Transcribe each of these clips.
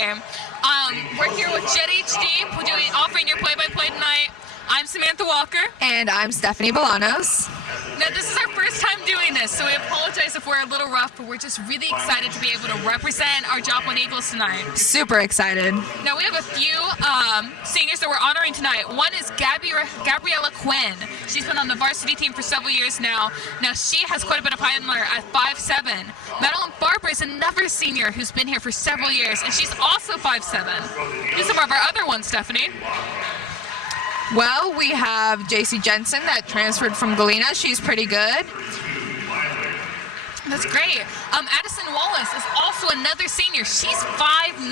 game. We're here with Jet HD, offering your play-by-play tonight. I'm Samantha Walker. And I'm Stephanie Bolanos. Now, this is our first time doing this, so we apologize if we're a little rough, but we're just really excited to be able to represent our Joplin Eagles tonight. Super excited. Now, we have a few seniors that we're honoring tonight. One is Gabriella Quinn. She's been on the varsity team for several years now. Now, she has quite a bit of height on her at 5'7". Madeline Barber is another senior who's been here for several years, and she's also 5'7". Who's some of our other ones, Stephanie? Well, we have JC Jensen that transferred from Galena. She's pretty good. That's great. Addison Wallace is also another senior. She's 5'9".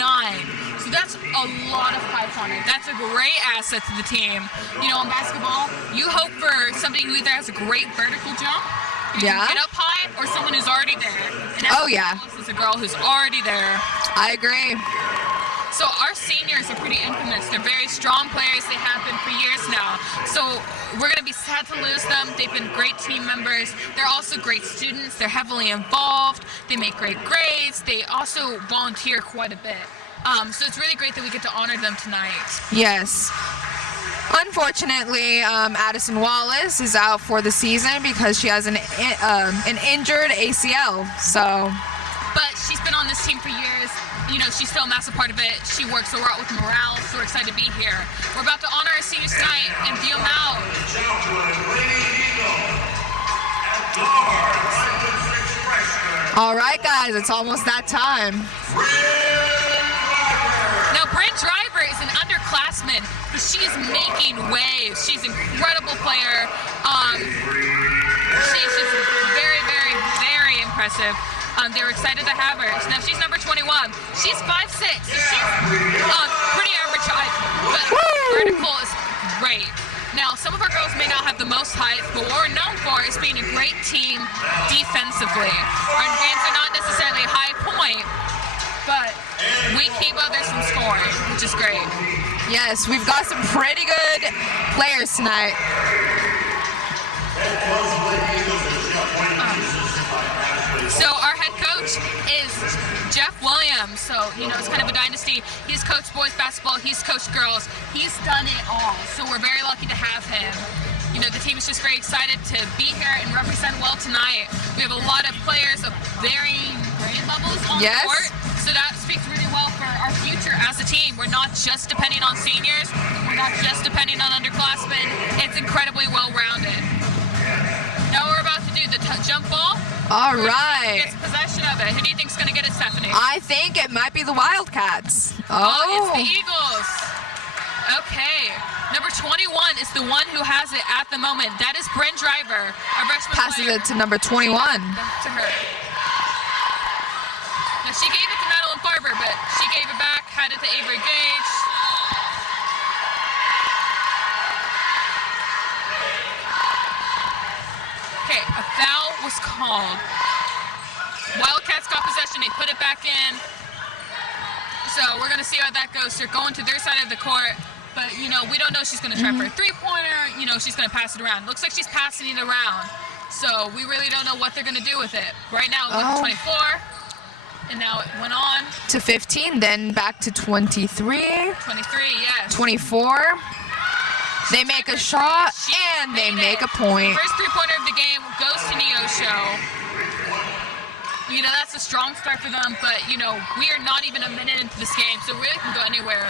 So that's a lot of height on her. That's a great asset to the team. You know, in basketball, you hope for somebody who either has a great vertical jump, you can get up high, or someone who's already there. And Wallace is a girl who's already there. I agree. So our seniors are pretty infamous. They're very strong players. They have been for years now. So we're going to be sad to lose them. They've been great team members. They're also great students. They're heavily involved. They make great grades. They also volunteer quite a bit. So it's really great that we get to honor them tonight. Yes. Unfortunately, Addison Wallace is out for the season because she has an injured ACL. So. But she's been on this team for years. You know, she's still a massive part of it. She works a lot with morale, so we're excited to be here. We're about to honor our seniors tonight and deal them out. All right, guys, it's almost that time. Now, Bryn Driver is an underclassman, but she is making waves. She's an incredible player. She's just very, very, very impressive. They were excited to have her. Now she's number 21. She's 5'6". So she's pretty average height, but vertical is great. Now, some of our girls may not have the most height, but what we're known for is being a great team defensively. Our games are not necessarily a high point, but we keep others from scoring, which is great. Yes, we've got some pretty good players tonight. So our head coach is Jeff Williams. So, you know, it's kind of a dynasty. He's coached boys basketball. He's coached girls. He's done it all. So we're very lucky to have him. You know, the team is just very excited to be here and represent well tonight. We have a lot of players of varying grade levels on the court. So that speaks really well for our future as a team. We're not just depending on seniors. We're not just depending on underclassmen. It's incredibly well-rounded. Now we're about to do the jump ball. All right. Gets possession of it. Who do you think's going to get it, Stephanie? I think it might be the Wildcats. It's the Eagles. Okay. Number 21 is the one who has it at the moment. That is Bryn Driver, our freshman Passes player. it to number 21. To her. Now she gave it to Madeline Farber, but she gave it back, had it to Avery Gage. Okay, a foul was called. Wildcats got possession, they put it back in. So we're going to see how that goes. They're going to their side of the court, but, you know, we don't know if she's going to try for a three-pointer. You know, she's going to pass it around. Looks like she's passing it around. So we really don't know what they're going to do with it. Right now, it's 24, and now it went on. To 15, then back to 23. 23, yes. 24. They make a shot, and they make a point. First three-pointer of the game goes to Neosho. You know, that's a strong start for them, but, you know, we are not even a minute into this game, so we really can go anywhere.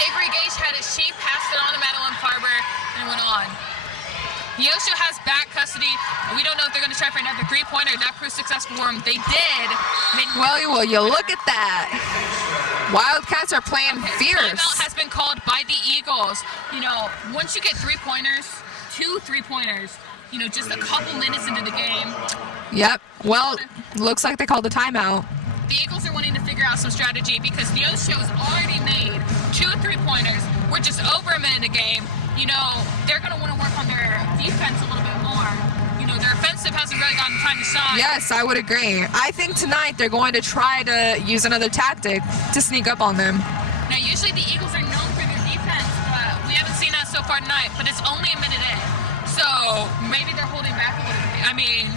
Avery Gage had it. She passed it on to Madeline Farber, and it went on. Neosho has back custody. We don't know if they're going to try for another three-pointer. That proved successful for them. They did. Well, you look at that. Wildcats are playing fierce. Timeout has been called by the Eagles. You know, once you get three-pointers, two three-pointers, you know, just a couple minutes into the game. Yep. Well, looks like they called a timeout. The Eagles are wanting to figure out some strategy because Neosho has already made two three-pointers. We're just over a minute a game. You know, they're going to want to work on their defense a little bit more. You know, their offensive hasn't really gotten time to shine. Yes, I would agree. I think tonight they're going to try to use another tactic to sneak up on them. Now, usually the Eagles are known for their defense, but we haven't seen that so far tonight. But it's only a minute in. So maybe they're holding back a little bit. I mean,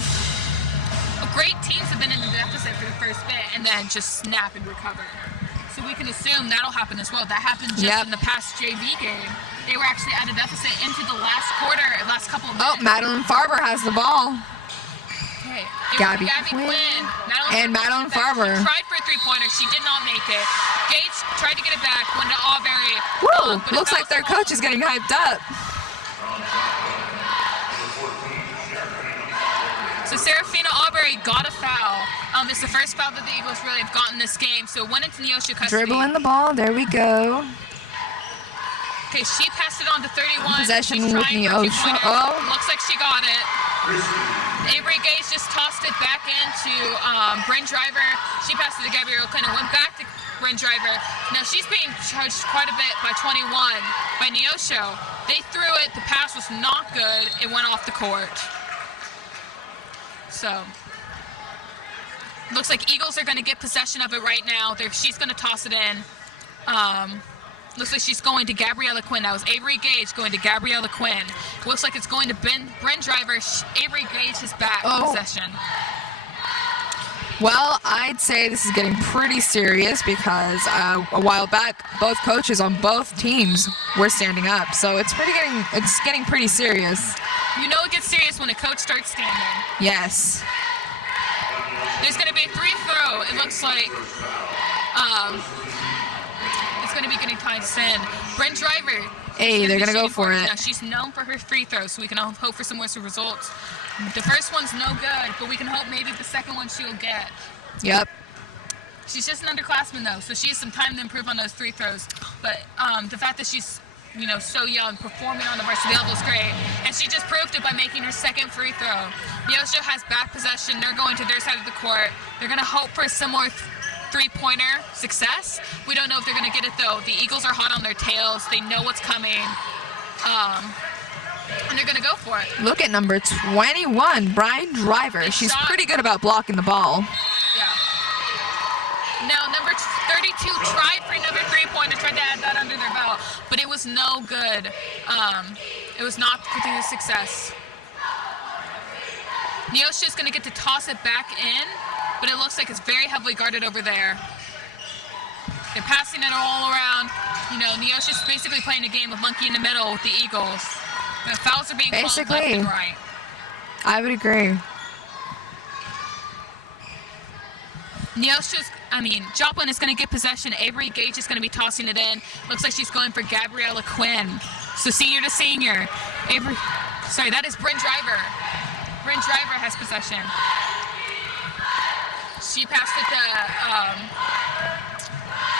great teams have been in the deficit for the first bit and then just snap and recover. So we can assume that'll happen as well. That happened just in the past JV game. They were actually at a deficit into the last quarter, last couple of minutes. Oh, Madeline Farber has the ball. Okay. Gabby Quinn. And Madeline Farber. She tried for a three-pointer. She did not make it. Gage tried to get it back. Went to Auberry. Woo! Looks like their coach is getting hyped up. So Serafina Auberry got a foul. It's the first foul that the Eagles really have gotten this game. So it went into Neosho custody. Dribbling the ball. There we go. Okay, she passed it on to 31. Possession She's with trying for Neosho. two-pointer. Oh. Looks like she got it. Avery Gage just tossed it back into Bryn Driver. She passed it to Gabrielle Quinn and went back to Bryn Driver. Now she's being charged quite a bit by 21 by Neosho. They threw it. The pass was not good. It went off the court. So looks like Eagles are going to get possession of it right now. She's going to toss it in. Looks like she's going to Gabriella Quinn. That was Avery Gage going to Gabriella Quinn. Looks like it's going to Bryn Driver. Avery Gage is back in possession. Well, I'd say this is getting pretty serious because a while back, both coaches on both teams were standing up. So it's getting pretty serious. You know it gets serious when a coach starts standing. Yes. There's going to be a free throw. It looks like it's going to be getting tossed in. Bryn Driver. Hey, they're going to go for it. Now, she's known for her free throws, so we can hope for some more results. The first one's no good, but we can hope maybe the second one she'll get. Yep. She's just an underclassman, though, so she has some time to improve on those free throws. But the fact that she's so young, performing on the varsity level is great. And she just proved it by making her second free throw. Neosho has back possession. They're going to their side of the court. They're going to hope for a similar three-pointer success. We don't know if they're going to get it, though. The Eagles are hot on their tails. They know what's coming. And they're going to go for it. Look at number 21, Bryn Driver. She's pretty good about blocking the ball. Yeah. Now, number 32 tried for another three-pointer, tried to add that under their belt, but it was no good. It was not continued success. Neosho's going to get to toss it back in, but it looks like it's very heavily guarded over there. They're passing it all around. Neosho's basically playing a game of monkey in the middle with the Eagles. The fouls are being called left and right. I would agree. Joplin is going to get possession. Avery Gage is going to be tossing it in. Looks like she's going for Gabriella Quinn. So senior to senior. That is Bryn Driver. Bryn Driver has possession. She passed it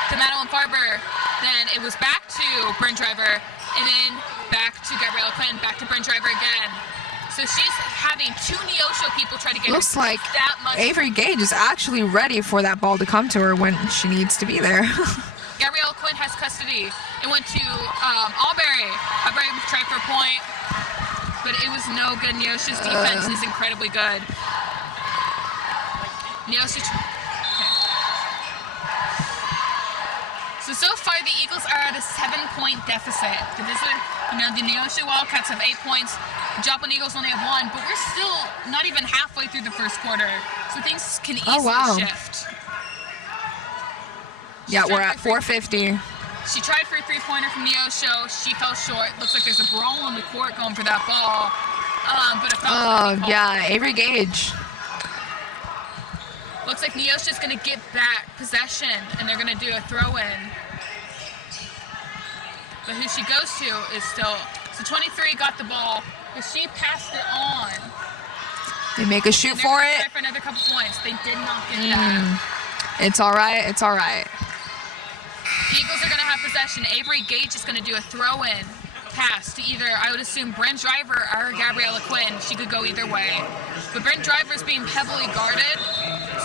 to Madeline Farber. Then it was back to Bryn Driver. And then back to Gabriella Quinn. Back to Bryn Driver again. So she's having two Neosho people try to get Looks like that much. Avery Gage is actually ready for that ball to come to her when she needs to be there. Gabrielle Quinn has custody. It went to Auberry. Auberry tried for a point, but it was no good. Neosho's defense is incredibly good. Neosho. So far the Eagles are at a 7-point deficit. The Neosho Wildcats have 8 points. Joplin Eagles only have 1, but we're still not even halfway through the first quarter. So things can easily shift. Yeah, we're at 4:50. She tried for a three-pointer from Neosho. She fell short. Looks like there's a brawl on the court going for that ball. But a foul. Yeah, Avery Gage. Looks like Neosho's going to get back possession, and they're going to do a throw-in. But who she goes to is still... So 23 got the ball, but she passed it on. They make a shoot for it. Try for another couple points. They did not get that. It's all right. It's all right. The Eagles are going to have possession. Avery Gage is going to do a throw-in pass to either, I would assume, Bryn Driver or Gabriella Quinn. She could go either way. But Bryn Driver is being heavily guarded,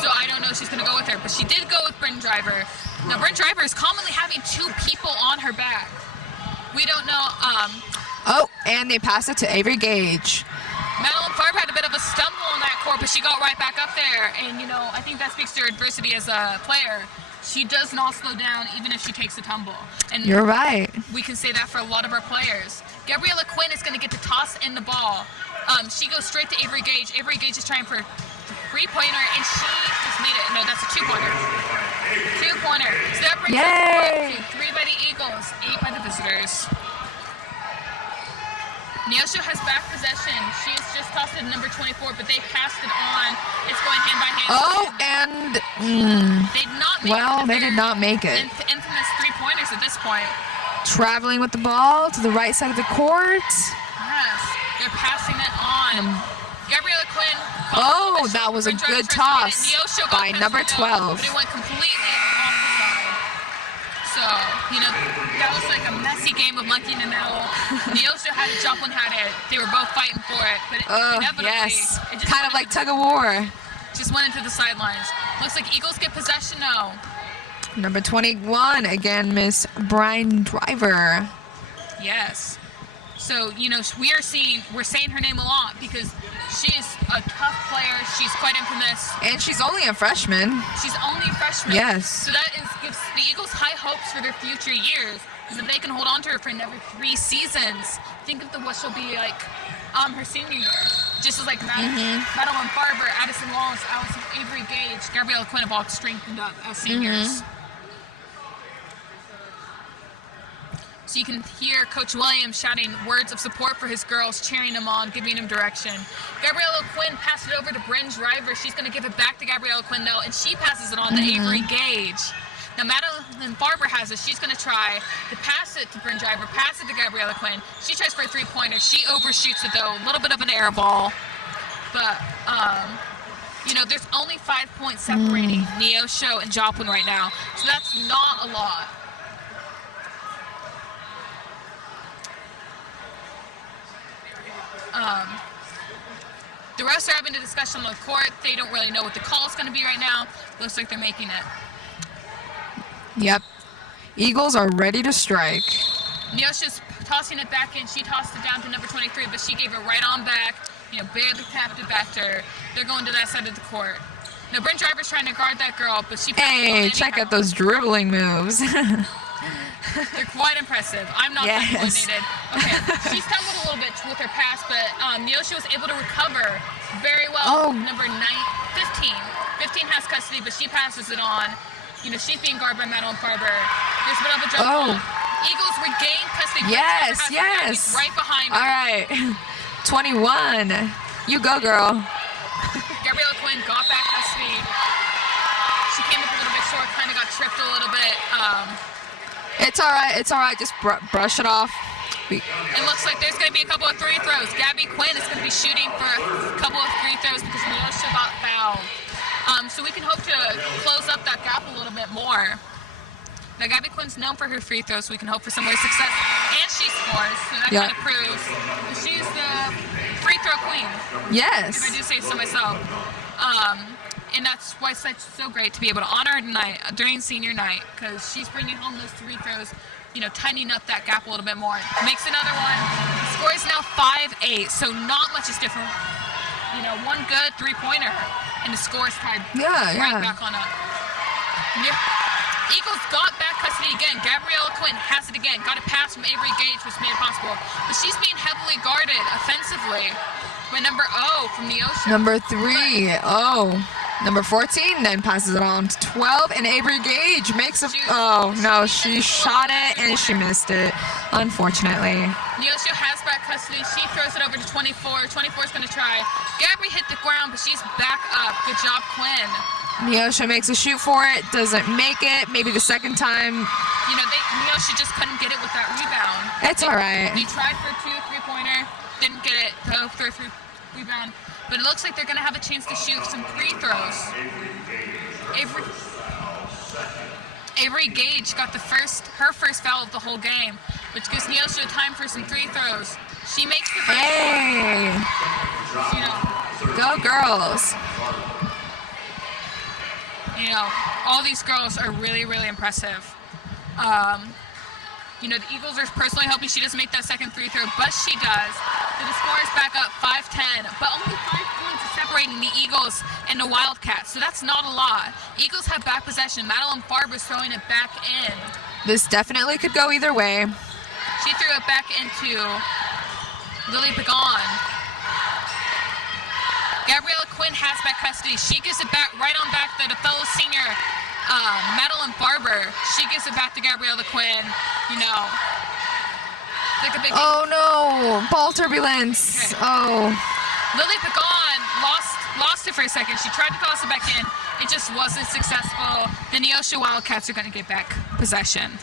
so I don't know if she's going to go with her. But she did go with Bryn Driver. Now, Bryn Driver is commonly having two people on her back. We don't know. And they pass it to Avery Gage. Madeline Farber had a bit of a stumble on that court, but she got right back up there. And, I think that speaks to her adversity as a player. She does not slow down even if she takes a tumble. And you're right. We can say that for a lot of our players. Gabriella Quinn is going to get to toss in the ball. She goes straight to Avery Gage. Avery Gage is trying for three-pointer, and she just made it. No, that's a two-pointer. Two-pointer. So that brings Yay! us to 3 by the Eagles, 8 by the visitors. Neosho has back possession. She's just tossed it to number 24, but they passed it on. It's going hand by hand. Oh, and they did not make they did not make it. Infamous three-pointers at this point. Traveling with the ball to the right side of the court. Yes, they're passing it on. Gabriella Quinn. Oh, that was a good toss by number 12. But it went completely off the side. So, that was like a messy game of monkey and an owl. Neosho had it, Joplin had it. They were both fighting for it, but inevitably, yes, it just kind of like tug of war. Just went into the sidelines. Looks like Eagles get possession now. Number 21 again, Miss Brian Driver. Yes. So, we're saying her name a lot because she's a tough player. She's quite infamous. And she's only a freshman. She's only a freshman. Yes. So that gives the Eagles high hopes for their future years, so that they can hold on to her for another 3 seasons. Think of what she'll be like her senior year. Just as like Madeline Barber, Addison Wallace, Allison Avery Gage, Gabriella Quinn have all strengthened up as seniors. So you can hear Coach Williams shouting words of support for his girls, cheering them on, giving them direction. Gabriella Quinn passed it over to Bryn Driver. She's going to give it back to Gabriella Quinn now, and she passes it on to Avery Gage. Now Madeline Barber has it. She's going to try to pass it to Bryn Driver, pass it to Gabriella Quinn. She tries for a three-pointer. She overshoots it though, a little bit of an air ball. But, there's only 5 points separating Neosho and Joplin right now, so that's not a lot. The refs are having a discussion on the court. They don't really know what the call is going to be right now. Looks like they're making it. Yep. Eagles are ready to strike. Neosho's tossing it back in. She tossed it down to number 23, but she gave it right on back. Barely tapped it back to her. They're going to that side of the court. Now, Bryn Driver's trying to guard that girl, but she... Hey, check out those dribbling moves. They're quite impressive. I'm not that coordinated. Okay, she stumbled a little bit with her pass, but Neosho was able to recover very well. Number 15. 15 has custody, but she passes it on. She's being guarded by Madeline Barber. There's a bit of a jump ball. Eagles regain custody. Yes. Right behind her. All right. 21. You go, girl. Gabriella Quinn got back custody. She came up a little bit short, kind of got tripped a little bit. It's all right. Just brush it off. It looks like there's going to be a couple of free throws. Gabby Quinn is going to be shooting for a couple of free throws because Neosho got fouled. So we can hope to close up that gap a little bit more. Now, Gabby Quinn's known for her free throws, so we can hope for some more success. And she scores, so that kind of proves that she's the free throw queen. Yes. If I do say so myself. And that's why it's so great to be able to honor her tonight during senior night, because she's bringing home those free throws, tightening up that gap a little bit more. Makes another one. The score is now 5-8, so not much is different. One good three-pointer, and the score is tied right back on up. Yep. Eagles got back custody again. Gabriella Quinn has it again. Got a pass from Avery Gage, which made it possible. But she's being heavily guarded offensively by number O from Neosho. Number 3. Number 14 then passes it on to 12, and Avery Gage makes a... she shot it and she missed it, unfortunately. Neosho has back custody. She throws it over to 24. 24 is going to try. Gabby hit the ground, but she's back up. Good job, Quinn. Neosho makes a shoot for it, doesn't make it. Maybe the second time. Neosho just couldn't get it with that rebound. It's all right. They tried for a 2-3-pointer, didn't get it. So throw through rebound. But it looks like they're going to have a chance to shoot some free throws. Avery Gage got her first foul of the whole game, which gives Neosho time for some free throws. She makes the first one. Go girls. All these girls are really, really impressive. The Eagles are personally hoping she doesn't make that second free throw, but she does. So the score is back up 5-10, but only 5 points are separating the Eagles and the Wildcats, so that's not a lot. Eagles have back possession. Madeline Barber's throwing it back in. This definitely could go either way. She threw it back into Lily Pagan. Gabriella Quinn has back custody. She gives it back right on back to the fellow senior, Madeline Barber. She gives it back to Gabriella Quinn. You know, like a big. Oh no, ball turbulence. Okay. Oh. Lily Pagan lost it for a second. She tried to toss it back in. It just wasn't successful. The Neosho Wildcats are going to get back possession.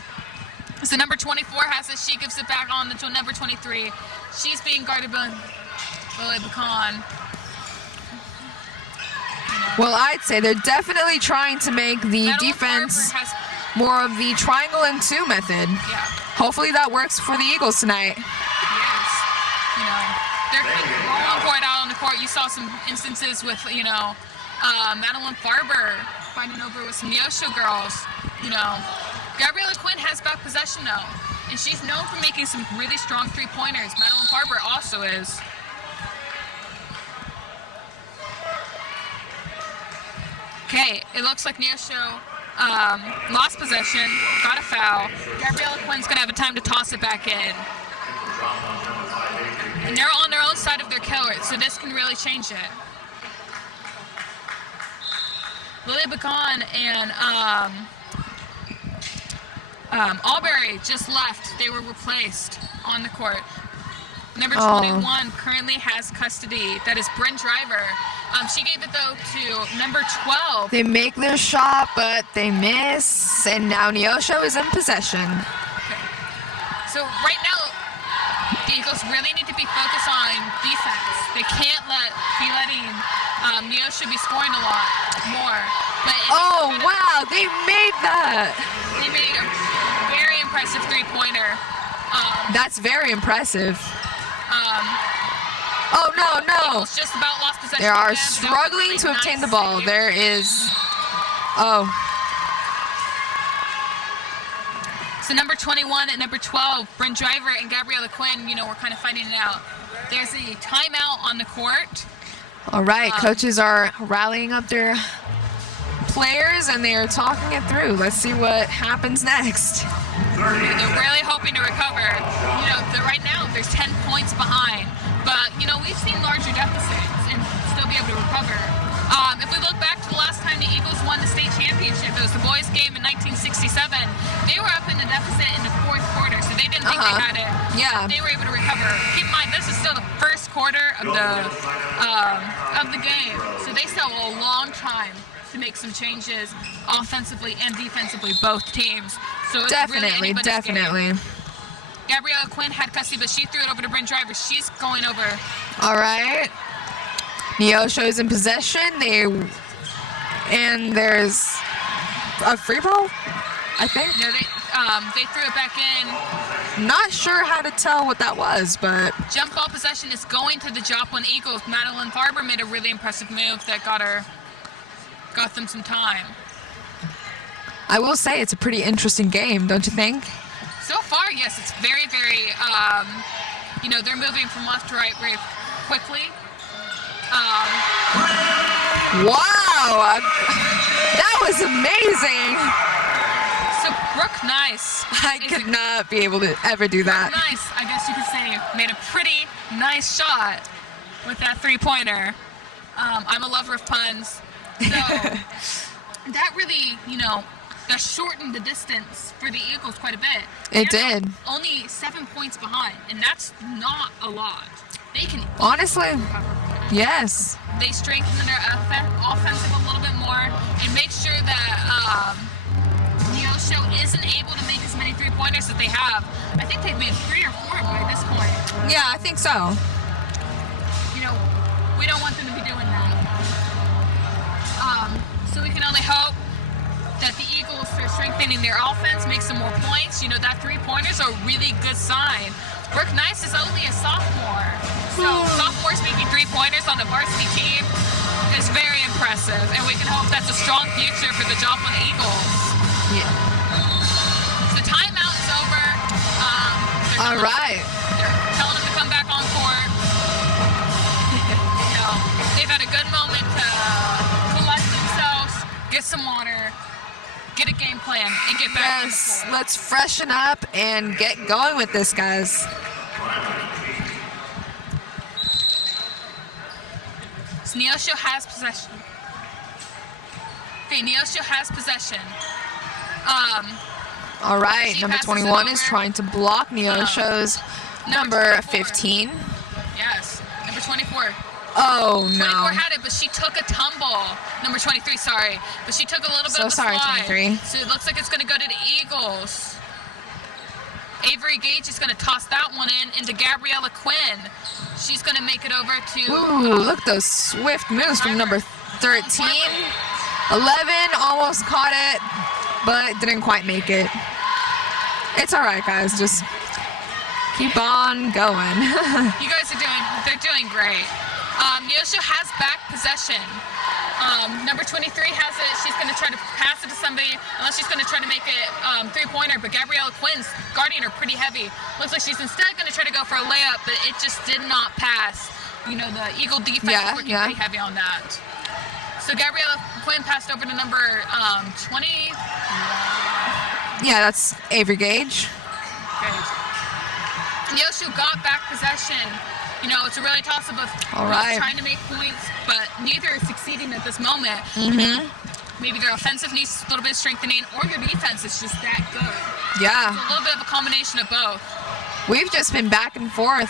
So number 24 has it. She gives it back on to number 23. She's being guarded by Lily Pagan. Well, I'd say they're definitely trying to make the Madeline defense Barber has, more of the triangle and two method. yeah, Hopefully that works for the Eagles tonight. yes. You know, they're rolling for it out on the court. You saw some instances with, you know, Madeline Barber fighting over with some Neosho girls. You know, Gabriella Quinn has back possession though, and she's known for making some really strong three-pointers. Madeline Barber also is. Okay, it looks like Neosho lost possession, got a foul. Gabriella Quinn's gonna have a time to toss it back in. And they're on their own side of their court, so this can really change it. Lily Bacan and Albury just left. They were replaced on the court. Number 21 currently has custody. That is Bryn Driver. She gave it though to number 12. They make their shot, but they miss, and now Neosho is in possession. Okay. So right now, the Eagles really need to be focused on defense. They can't be letting Neosho be scoring a lot more. But Oh, wow, they made that. they made a very impressive three-pointer. That's very impressive. Oh, no. Eagles just about lost possession. They are again. struggling to obtain the ball. Save. There is... Oh. So number 21 and number 12, Bryn Driver and Gabriella Quinn, you know, we're kind of fighting it out. There's a timeout on the court. All right, coaches are rallying up their players, and they are talking it through. Let's see what happens next. They're really hoping to recover. You know, right now there's 10 points behind. But, you know, we've seen larger deficits and still be able to recover. If we look back to the last time the Eagles won the state championship, it was the boys' game in 1967. They were up in the deficit in the fourth quarter, so they didn't think they had it. Yeah. They were able to recover. Keep in mind, this is still the first quarter of the game, so they still have a long time to make some changes offensively and defensively, both teams. So it's really anybody's game. Gabriella Quinn had custody, but she threw it over to Bryn Driver. She's going over. All right. Neosho is in possession. And there's a free throw, I think. No, they threw it back in. Not sure how to tell what that was, but Jump ball possession is going to the Joplin Eagles. Madeline Barber made a really impressive move that got them some time. I will say it's a pretty interesting game, don't you think? So far, yes, it's very, very, you know, they're moving from left to right very quickly. Wow! That was amazing! So Brooke Nice. I could not be able to ever do that. Brooke Nice, I guess you could say, made a pretty nice shot with that three-pointer. I'm a lover of puns. So that really, you know, that shortened the distance for the Eagles quite a bit. It did. Only 7 points behind, and that's not a lot. They can Honestly, recover. yes. They strengthen their offensive a little bit more and make sure that Neosho isn't able to make as many three-pointers that they have. I think they've made 3 or 4 by this point. Yeah, I think so. You know, we don't want them to be doing that. So we can only hope that the Eagles are strengthening their offense, make some more points. You know, that three-pointers are a really good sign. Brooke Nice is only a sophomore. So sophomores making three-pointers on the varsity team is very impressive. And we can hope that's a strong future for the Joplin Eagles. Yeah. So timeout is over. All right. They're telling them to come back on court. You know, they've had a good moment to collect themselves, get some water, get a game plan, and get back on the Yes, court. let's freshen up and get going with this, guys. Yes, Neosho has possession. Okay, Neosho has possession. All right, She number passes it 21 is over. trying to block Neosho's number 15. Yes, number 24. Oh, 24 no. had it, but she took a tumble. Number 23, sorry. But she took a little bit So of a sorry, slide. 23. So it looks like it's going to go to the Eagles. Avery Gage is going to toss that one into Gabriella Quinn. She's going to make it over to... Ooh, look at those swift moves from number 13. 11 almost caught it, but didn't quite make it. It's all right, guys. Just keep on going. You guys are doing great. Neosho has back possession. Number 23 has it. She's going to try to pass it to somebody, unless she's going to try to make it three-pointer, but Gabriella Quinn's guarding her pretty heavy. Looks like she's instead going to try to go for a layup, but it just did not pass. You know, the Eagle defense is working pretty heavy on that. So Gabriella Quinn passed over to number 20. Yeah, that's Avery Gage. Neosho got back possession. You know, it's a really toss-up of trying to make points, but neither is succeeding at this moment. Mm-hmm. Maybe their offensive needs a little bit of strengthening, or their defense is just that good. Yeah. It's a little bit of a combination of both. We've just been back and forth.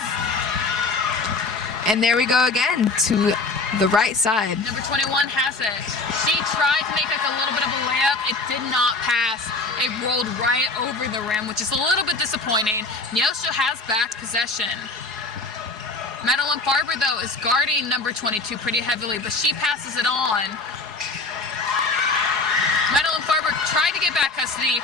And there we go again to the right side. Number 21 has it. She tried to make like a little bit of a layup. It did not pass. It rolled right over the rim, which is a little bit disappointing. Neosho has back possession. Madeline Farber, though, is guarding number 22 pretty heavily, but she passes it on. Madeline Farber tried to get back custody.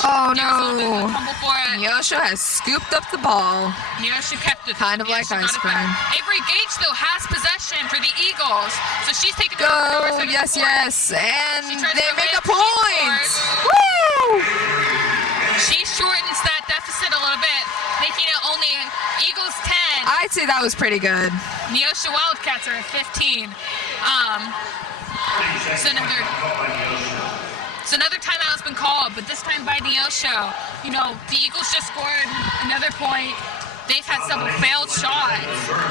Oh, no. Fumble for it. Neosho has scooped up the ball. Neosho kept it. Kind of like ice cream. Avery Gage, though, has possession for the Eagles, so she's taking it Go, over. yes, yes. And they make a She point. scores. Woo! She shortens that deficit a little bit, making it only Eagles 10. I'd say that was pretty good. Neosho Wildcats are at 15. So another timeout has been called, but this time by Neosho. You know, the Eagles just scored another point. They've had several failed shots.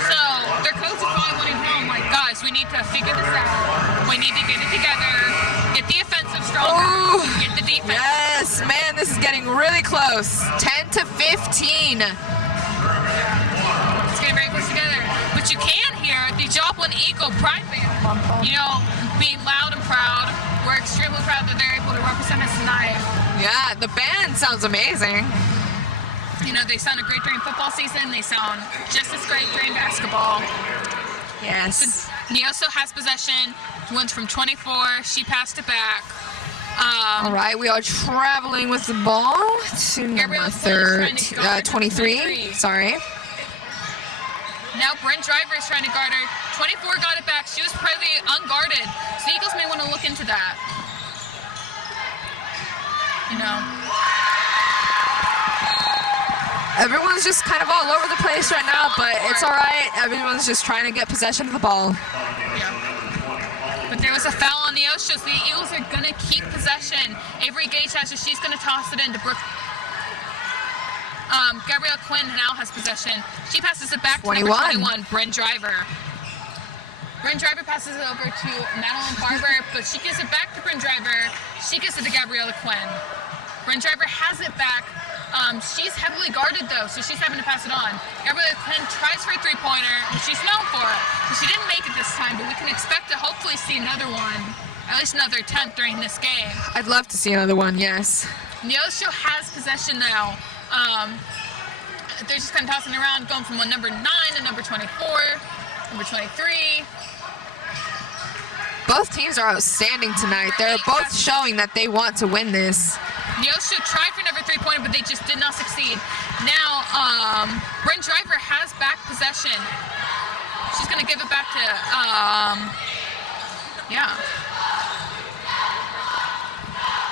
So their coach is probably wanting home, like, guys, we need to figure this out. We need to get it together, get the offensive stronger, get the defense. Yes, man, this is getting really close. 10 to 15. It's getting very close together. But you can hear the Joplin Eagle Pride Band, you know, being loud and proud. We're extremely proud that they're able to represent us tonight. Yeah, the band sounds amazing. You know, they sounded great during football season. They sound just as great during basketball. Yes. Neosho has possession. Went from 24. She passed it back. All right, we are traveling with the ball to number 23. Sorry. Now Brent Driver is trying to guard her. 24 got it back. She was probably unguarded. So the Eagles may want to look into that. You know. Everyone's just kind of all over the place right now, but it's all right. Everyone's just trying to get possession of the ball. Yeah. But there was a foul on Neosho, so the Eagles are going to keep possession. Avery Gage has it. She's going to toss it into Brooke. Gabrielle Quinn now has possession. She passes it back to number 21, Brent Driver. Brent Driver passes it over to Madeline Farber, but she gives it back to Brent Driver. She gives it to Gabriella Quinn. Brent Driver has it back. She's heavily guarded, though, so she's having to pass it on. Gabriella Quinn tries for a three-pointer, and she's known for it. But she didn't make it this time, but we can expect to hopefully see another one, at least another attempt during this game. I'd love to see another one, yes. Neosho has possession now. They're just kind of tossing around, going from number 9 to number 24, number 23. Both teams are outstanding tonight. They're both showing that they want to win this. Neosho tried for another three-pointer, but they just did not succeed. Now, Brent Driver has back possession. She's going to give it back to, yeah.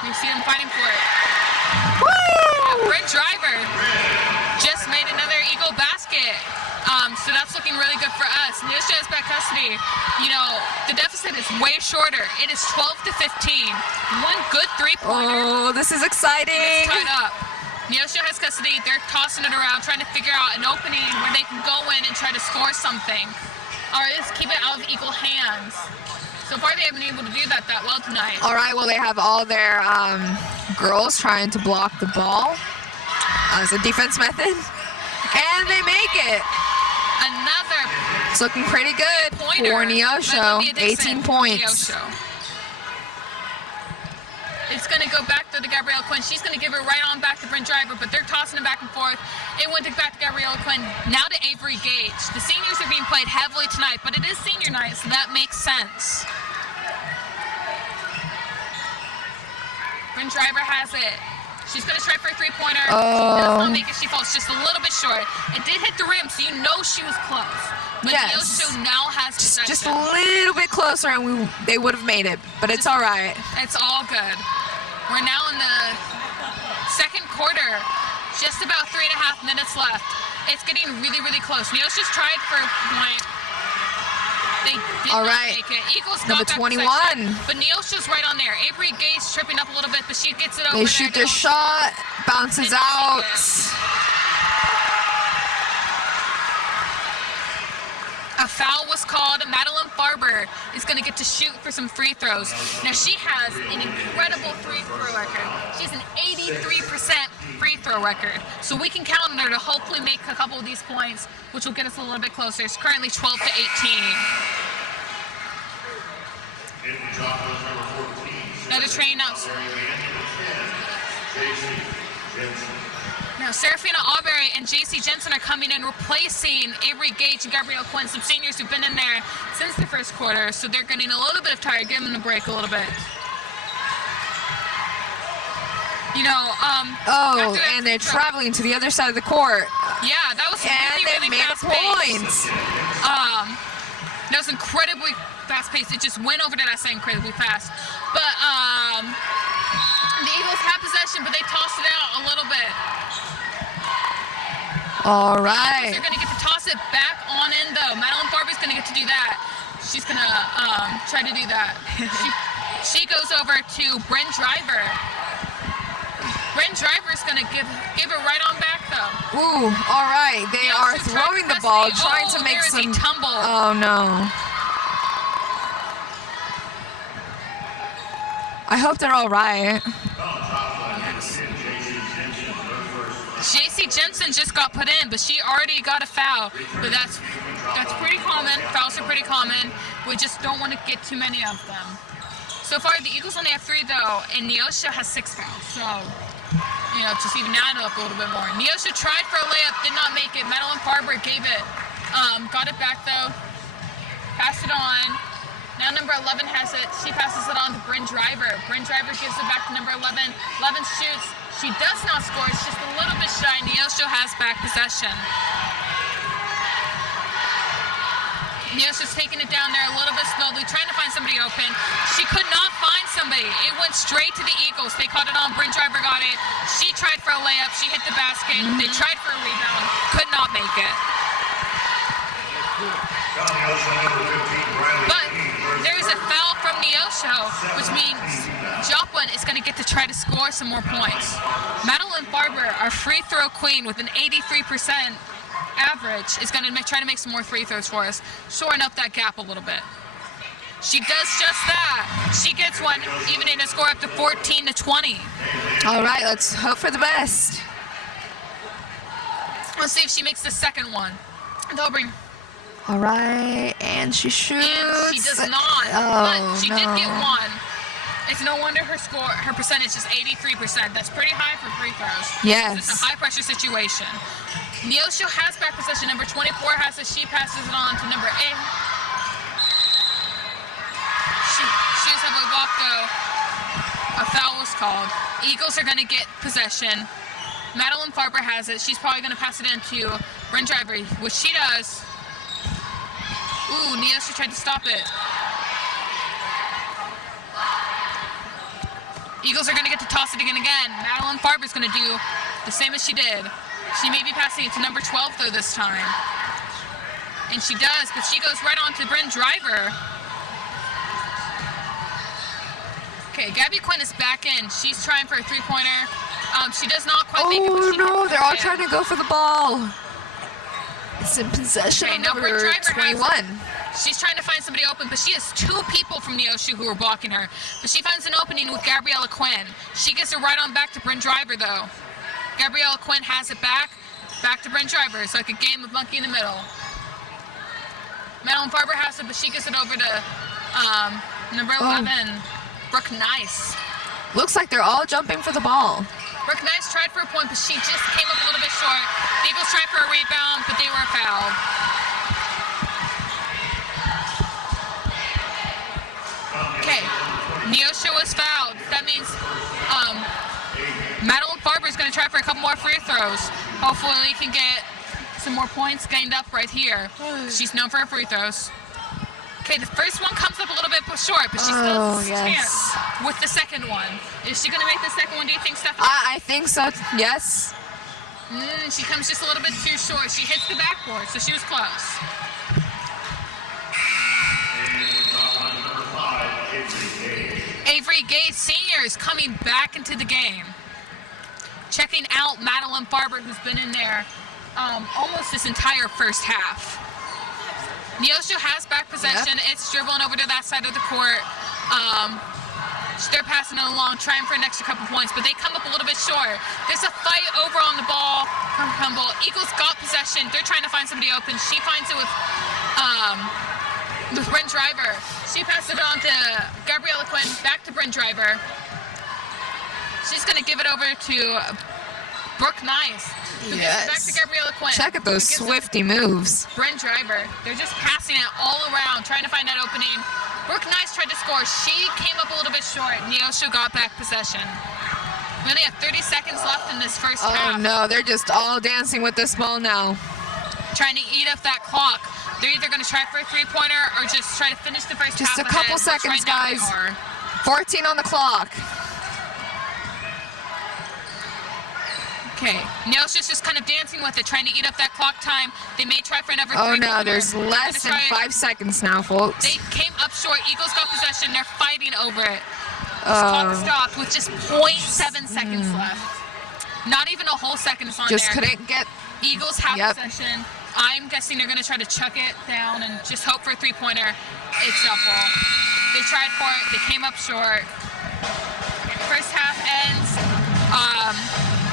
You see them fighting for it. Woo! Brent Driver just made another Eagle basket. So that's looking really good for us. Neosho has back custody. You know, the deficit is way shorter. It is 12 to 15. One good three-pointer. Oh, this is exciting. It's tied up. Neosho has custody. They're tossing it around, trying to figure out an opening where they can go in and try to score something. Artists keep it out of equal hands. So far, they haven't been able to do that well tonight. All right, well, they have all their girls trying to block the ball as a defense method, and they make it. Another It's looking pretty good pointer. for Neosho. Olivia Dixon 18 for points. Neosho. It's going to go back to Gabrielle Quinn. She's going to give it right on back to Bryn Driver, but they're tossing it back and forth. It went back to Gabrielle Quinn. Now to Avery Gage. The seniors are being played heavily tonight, but it is senior night, so that makes sense. Bryn Driver has it. She's going to try for a three-pointer. She does not make it. She falls just a little bit short. It did hit the rim, so you know she was close. But Neosho now has possession. Just a little bit closer, and they would have made it, but it's all right. It's all good. We're now in the second quarter. Just about 3.5 minutes left. It's getting really, really close. Neosho's tried for a point. They did not make it. Eagles got number back 21. possession, but Neosho's right on there. Avery Gage tripping up a little bit, but she gets it over They there. shoot their shot, bounces out. A foul was called. Madeline Farber is going to get to shoot for some free throws. Now, she has an incredible free throw record. She has an 83% free throw record. So we can count on her to hopefully make a couple of these points, which will get us a little bit closer. It's currently 12 to 18. Now to train out. Now, Serafina Auberry and J.C. Jensen are coming in, replacing Avery Gage and Gabrielle Quinn, some seniors who've been in there since the first quarter, so they're getting a little bit of tired, giving them a break a little bit. You know, and they're traveling to the other side of the court. Yeah, that was really made a point. That was incredibly fast-paced. It just went over to that side incredibly fast. But the Eagles have possession, but they tossed it out a little bit. All right. They're going to get to toss it back on in, though. Madeline Farber's going to get to do that. She's going to try to do that. She goes over to Bryn Driver. Bryn Driver's going to give it right on back, though. Ooh, all right. They are throwing the ball, trying to make some tumble. Oh, no. I hope they're all right. J.C. Jensen just got put in, but she already got a foul. But that's pretty common. Fouls are pretty common. We just don't want to get too many of them. So far, the Eagles only have 3, though, and Neosho has 6 fouls. So, you know, just even add up a little bit more. Neosho tried for a layup, did not make it. Madeline Farber gave it. Got it back, though. Passed it on. Now number 11 has it. She passes it on to Bryn Driver. Bryn Driver gives it back to number 11. 11 shoots. She does not score. It's just a little bit shy. Neosho has back possession. Neosho's taking it down there a little bit slowly, trying to find somebody open. She could not find somebody. It went straight to the Eagles. They caught it on. Bryn Driver got it. She tried for a layup. She hit the basket. They tried for a rebound. Could not make it. But there is a foul from Neosho, which means Joplin is going to get to try to score some more points. Madeline Farber, our free throw queen with an 83% average, is going to try to make some more free throws for us, shoring up that gap a little bit. She does just that. She gets one, even in a score up to 14 to 20. All right, let's hope for the best. Let's see if she makes the second one. They'll bring. All right, and she shoots. And she does not, but she did get one. It's no wonder her percentage is 83%. That's pretty high for free throws. Yes. It's a high-pressure situation. Neosho has back possession. Number 24 has it. She passes it on to number 8. Shoes have a walk, though. A foul was called. Eagles are going to get possession. Madeline Farber has it. She's probably going to pass it into Bryn Driver, which she does. Ooh, Neosho tried to stop it. Eagles are going to get to toss it again. Madeline Farber's going to do the same as she did. She may be passing it to number 12, though, this time. And she does, but she goes right on to Bryn Driver. Okay, Gabby Quinn is back in. She's trying for a three-pointer. She does not quite make it. Oh, no, they're all trying to go for the ball. It's in possession. Okay, now Number Brick Driver 21. She's trying to find somebody open, but she has two people from Neosho who are blocking her. But she finds an opening with Gabriella Quinn. She gets it right on back to Bryn Driver, though. Gabriella Quinn has it back to Bryn Driver. It's like a game of monkey in the middle. Madeline Farber has it, but she gets it over to number 11, Brooke Nice. Looks like they're all jumping for the ball. Brooke Nice tried for a point, but she just came up a little bit short. The Eagles tried for a rebound, but they were fouled. Okay, Neosho was fouled. That means Madeline Farber is going to try for a couple more free throws. Hopefully we can get some more points gained up right here. She's known for her free throws. Okay, the first one comes up a little bit short, but she still chance with the second one. Is she going to make the second one, do you think, Stephanie? I think so, yes. She comes just a little bit too short. She hits the backboard, so she was close. Avery Gay Sr. is coming back into the game. Checking out Madeline Farber, who's been in there almost this entire first half. Neosho has back possession. Yep. It's dribbling over to that side of the court. They're passing it along, trying for an extra couple points, but they come up a little bit short. There's a fight over on the ball from Humble. Eagles got possession. They're trying to find somebody open. She finds it with Bryn Driver. She passes it on to Gabriella Quinn, back to Bryn Driver. She's going to give it over to Brooke Nice. Yes. Back to Gabriella Quinn. Check out those swifty moves. Bryn Driver. They're just passing it all around, trying to find that opening. Brooke Nice tried to score. She came up a little bit short. Neosho got back possession. We only have 30 seconds left in this first half. Oh no, they're just all dancing with this ball now. Trying to eat up that clock. They're either going to try for a three-pointer or just try to finish the first half. Just a couple seconds, guys. 14 on the clock. Okay, Neosho's just kind of dancing with it, trying to eat up that clock time. They may try for another three-pointer. Oh no, there's less than 5 seconds now, folks. They came up short. Eagles got possession. They're fighting over it. This clock stopped with just 0.7 seconds left. Not even a whole second is on just there. Couldn't get. Eagles have possession. I'm guessing they're going to try to chuck it down and just hope for a three-pointer. It's up ball. They tried for it. They came up short. First half ends.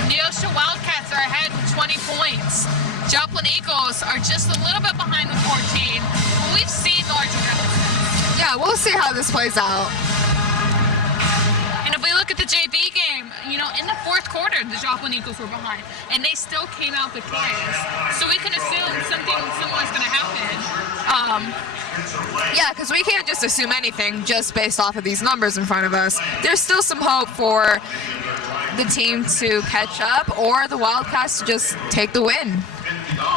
Neosho Wildcats are ahead with 20 points. Joplin Eagles are just a little bit behind with 14. But we've seen larger deficits. Yeah, we'll see how this plays out. And if we look at the JV game, you know, in the fourth quarter, the Joplin Eagles were behind, and they still came out victorious. So we can assume something similar is going to happen. Yeah, because we can't just assume anything just based off of these numbers in front of us. There's still some hope for the team to catch up or the Wildcats to just take the win.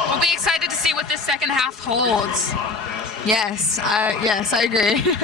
We'll be excited to see what this second half holds. Yes, I agree.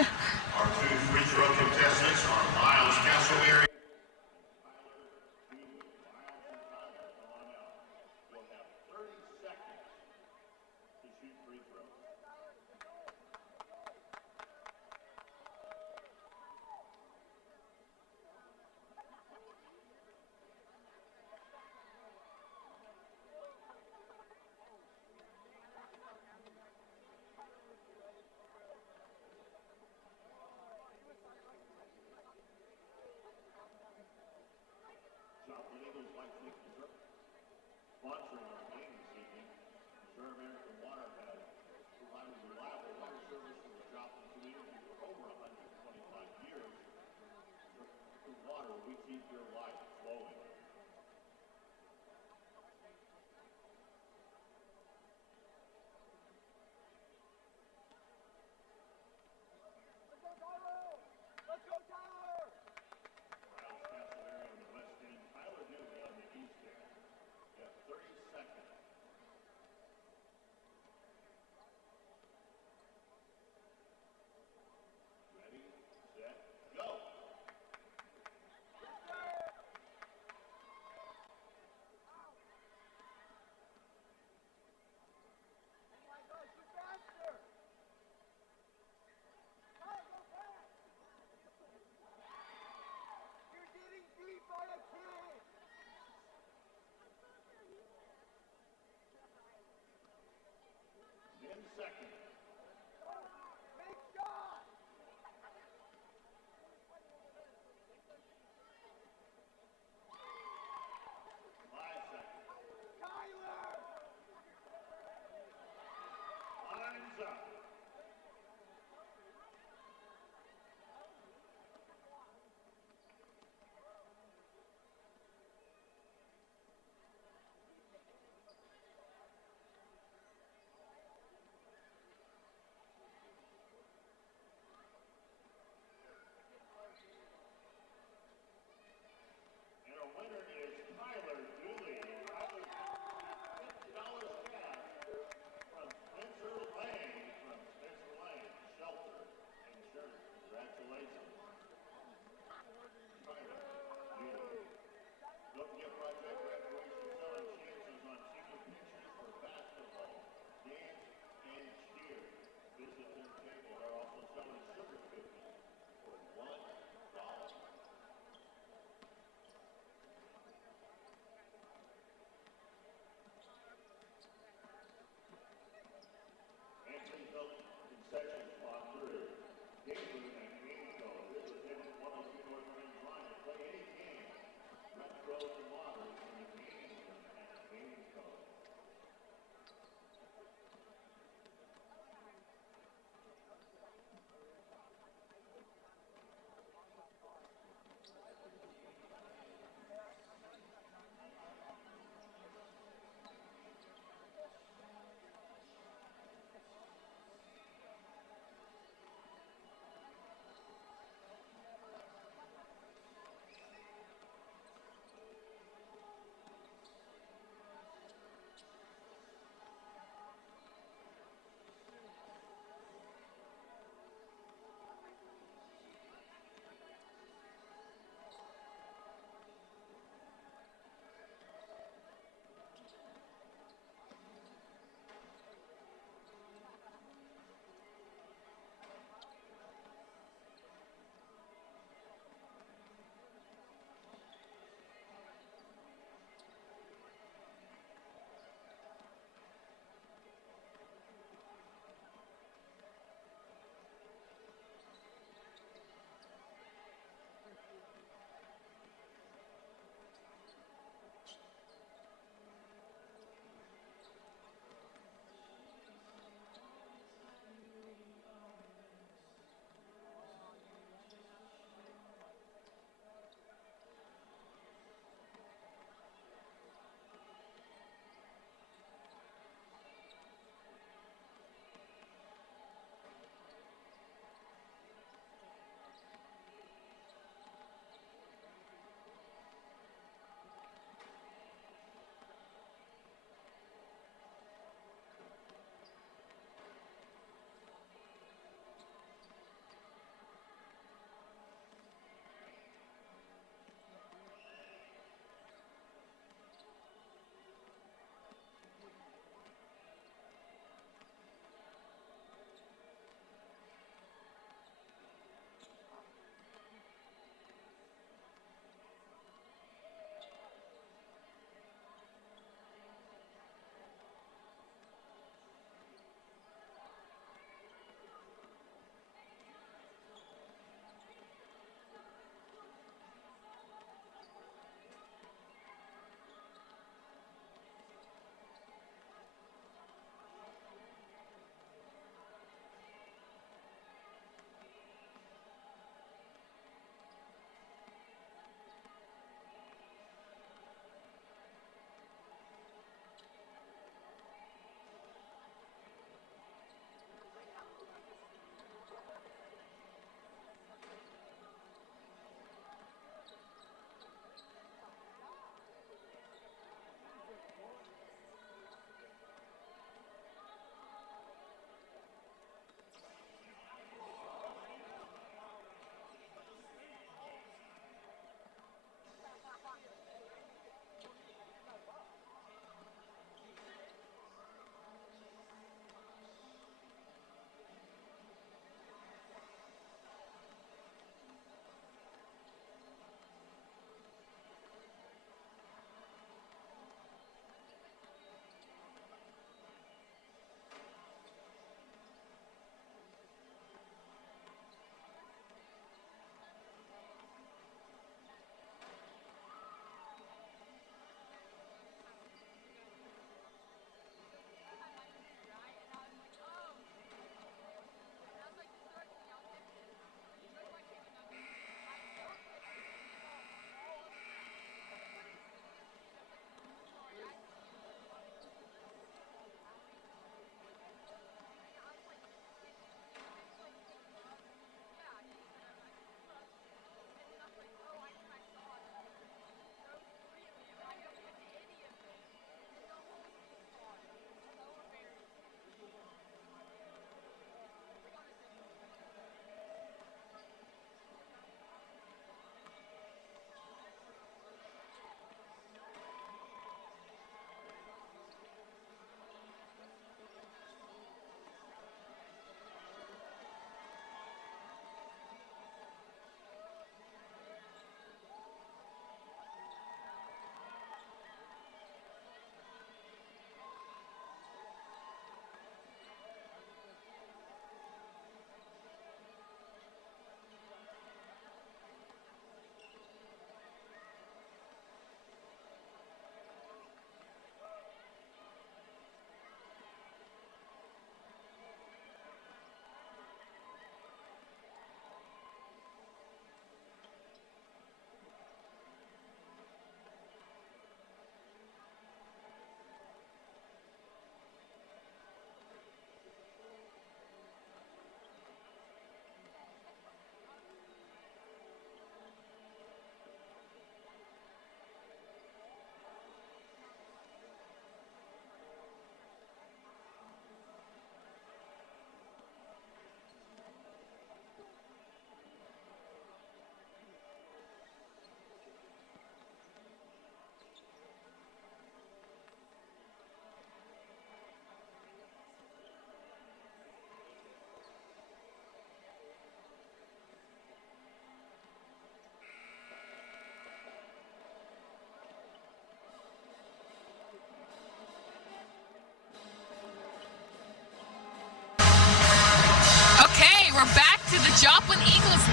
Time's up. And a winner is Tyler Dooley. Tyler, $50 cash from Spencer Lang.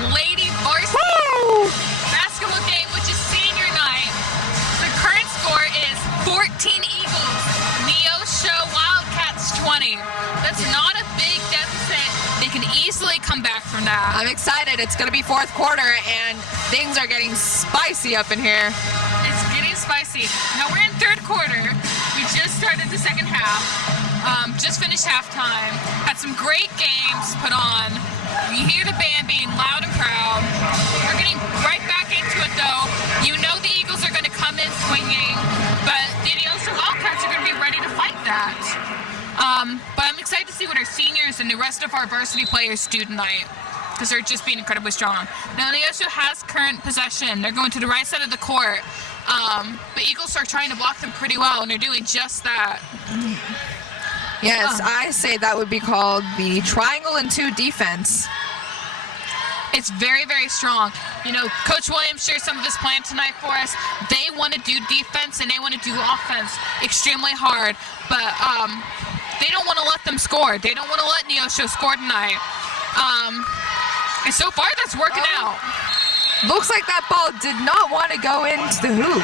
lady varsity Woo! basketball game, which is senior night. The current score is 14 Eagles, Neosho Wildcats 20. That's not a big deficit. They can easily come back from that. I'm excited. It's going to be fourth quarter, and things are getting spicy up in here. It's getting spicy. Now we're in third quarter. We just started the second half. Just finished halftime. Had some great games put on. You hear the band being loud and proud. We're getting right back into it though. You know the Eagles are going to come in swinging, but the Neosho Wildcats are going to be ready to fight that. But I'm excited to see what our seniors and the rest of our varsity players do tonight, because they're just being incredibly strong. Now Neosho has current possession. They're going to the right side of the court. The Eagles are trying to block them pretty well, and they're doing just that. Yes, I say that would be called the triangle and two defense. It's very, very strong. You know, Coach Williams shared some of his plan tonight for us. They want to do defense and they want to do offense extremely hard, but they don't want to let them score. They don't want to let Neosho score tonight. And so far, that's working out. Looks like that ball did not want to go into the hoop.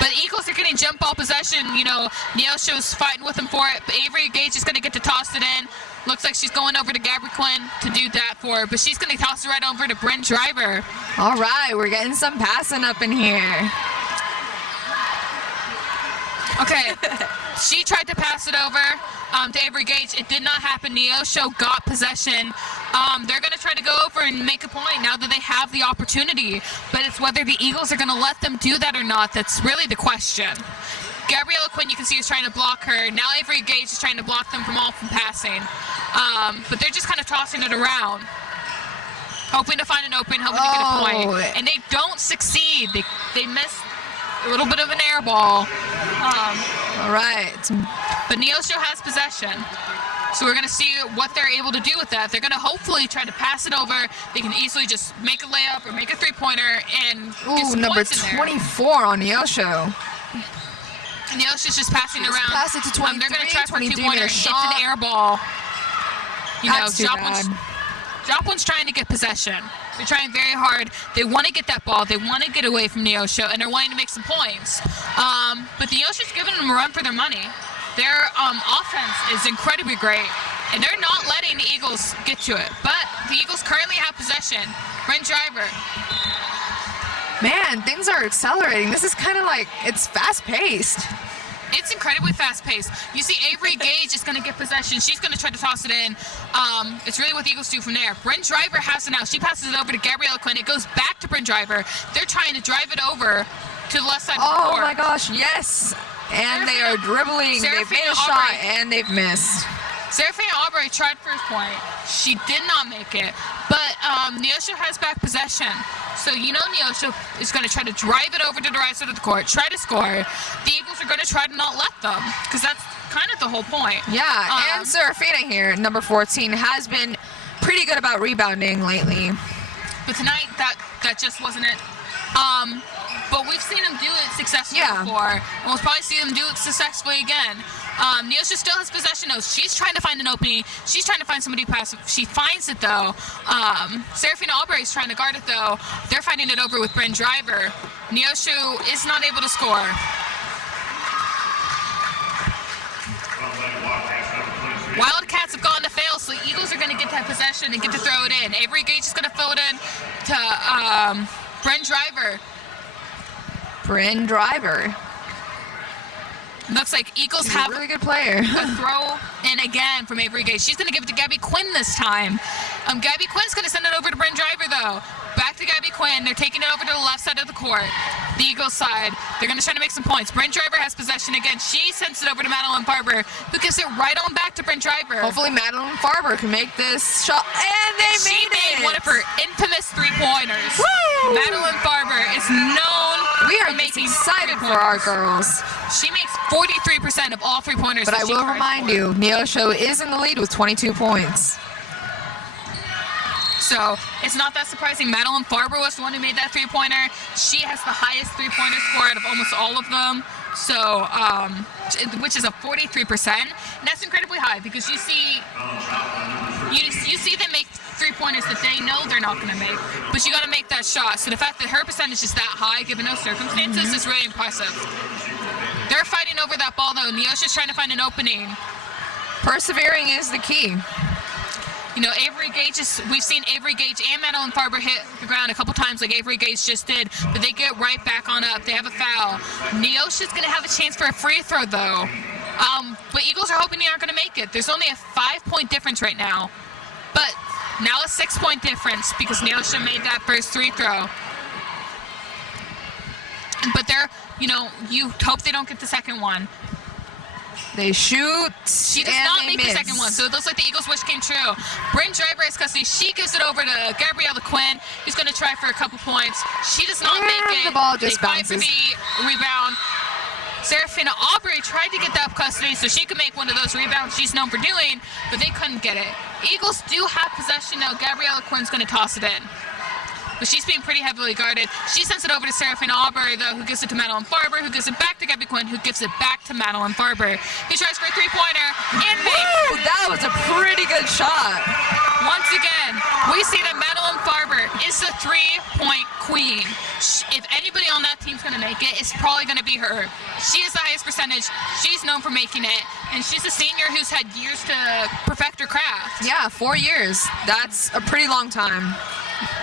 But Eagles are getting jump ball possession. You know, Neosho's fighting with them for it. But Avery Gage is going to get to toss it in. Looks like she's going over to Gabby Quinn to do that for her. But she's going to toss it right over to Bryn Driver. All right, we're getting some passing up in here. Okay, she tried to pass it over to Avery Gage. It did not happen. Neosho got possession. They're going to try to go over and make a point now that they have the opportunity. But it's whether the Eagles are going to let them do that or not that's really the question. Gabriella Quinn, you can see, is trying to block her. Now Avery Gage is trying to block them from passing. But they're just kind of tossing it around, hoping to find an open, hoping to get a point. And they don't succeed. They miss a little bit of an air ball. All right. But Neosho has possession. So we're going to see what they're able to do with that. They're going to hopefully try to pass it over. They can easily just make a layup or make a three-pointer and get some number points in there. 24 on Neosho. Neosho's just passing around. Pass it to 23. They're going to try for a 23 two-pointer. It's shot. an air ball. You That's too bad. Joplin's trying to get possession. They're trying very hard. They want to get that ball. They want to get away from Neosho, and they're wanting to make some points. But Neosho's giving them a run for their money. Their offense is incredibly great, and they're not letting the Eagles get to it. But the Eagles currently have possession. Bryn Driver. Man, things are accelerating. This is kind of like, it's fast-paced. It's incredibly fast-paced. You see Avery Gage is going to get possession. She's going to try to toss it in. It's really what the Eagles do from there. Bryn Driver has it now. She passes it over to Gabriella Quinn. It goes back to Bryn Driver. They're trying to drive it over to the left side of the court. Oh my gosh, yes. And they are dribbling. They've made a shot and they've missed. Seraphina Aubrey tried first point. She did not make it. But Neosho has back possession. So you know Neosho is going to try to drive it over to the right side of the court, try to score. The Eagles are going to try to not let them, because that's kind of the whole point. Yeah, and Seraphina here, number 14, has been pretty good about rebounding lately. But tonight, that just wasn't it. But we've seen them do it successfully before, and we'll probably see them do it successfully again. Neosho still has possession though. She's trying to find an opening. She's trying to find somebody to pass. She finds it though. Seraphina Aubrey is trying to guard it though. They're fighting it over with Bryn Driver. Neosho is not able to score. Wildcats have gone to fail, so the Eagles are going to get that possession and get to throw it in. Avery Gage is going to throw it in to Bryn Driver. Bryn Driver. Looks like Eagles She's have a really good player. a throw in again from Avery Gage. She's going to give it to Gabby Quinn this time. Gabby Quinn's going to send it over to Bryn Driver, though. Back to Gabby Quinn. They're taking it over to the left side of the court. The Eagles side. They're going to try to make some points. Bryn Driver has possession again. She sends it over to Madeline Farber, who gives it right on back to Bryn Driver. Hopefully Madeline Farber can make this shot. And they She made made one of her infamous three-pointers. Woo! Madeline Farber is known We are for making excited for our girls. She makes 43% of all three-pointers. But I will remind you, Neosho is in the lead with 22 points. So it's not that surprising. Madeline Farber was the one who made that three-pointer. She has the highest three-pointer score out of almost all of them. So, which is a 43%. And that's incredibly high because you see them make three-pointers that they know they're not going to make, but you got to make that shot. So the fact that her percentage is that high, given those circumstances, is really impressive. They're fighting over that ball, though. Neosho's trying to find an opening. Persevering is the key. You know, we've seen Avery Gage and Madeline Farber hit the ground a couple times like Avery Gage just did, but they get right back on up. They have a foul. Neosho's going to have a chance for a free throw, though. But Eagles are hoping they aren't going to make it. There's only a 5-point difference right now. But now a 6-point difference because Neosho made that first free throw. But you hope they don't get the second one. They shoot. She does not make the second one, so it looks like the Eagles' wish came true. Bryn Driver has custody. She gives it over to Gabriella Quinn, who's going to try for a couple points. She does not make it. The ball just they fight bounces. for the rebound. Serafina Aubrey tried to get that custody so she could make one of those rebounds she's known for doing, but they couldn't get it. Eagles do have possession now. Gabriella Quinn's going to toss it in. But she's being pretty heavily guarded. She sends it over to Serafina Aubrey, though, who gives it to Madeline Farber, who gives it back to Gabby Quinn, who gives it back to Madeline Farber. He tries for a three-pointer and makes Woo, that was a pretty good shot. Once again, we see that Madeline Farber is the three-point queen. If anybody on that team's going to make it, it's probably going to be her. She is the highest percentage. She's known for making it, and she's a senior who's had years to perfect her craft. Yeah, 4 years. That's a pretty long time.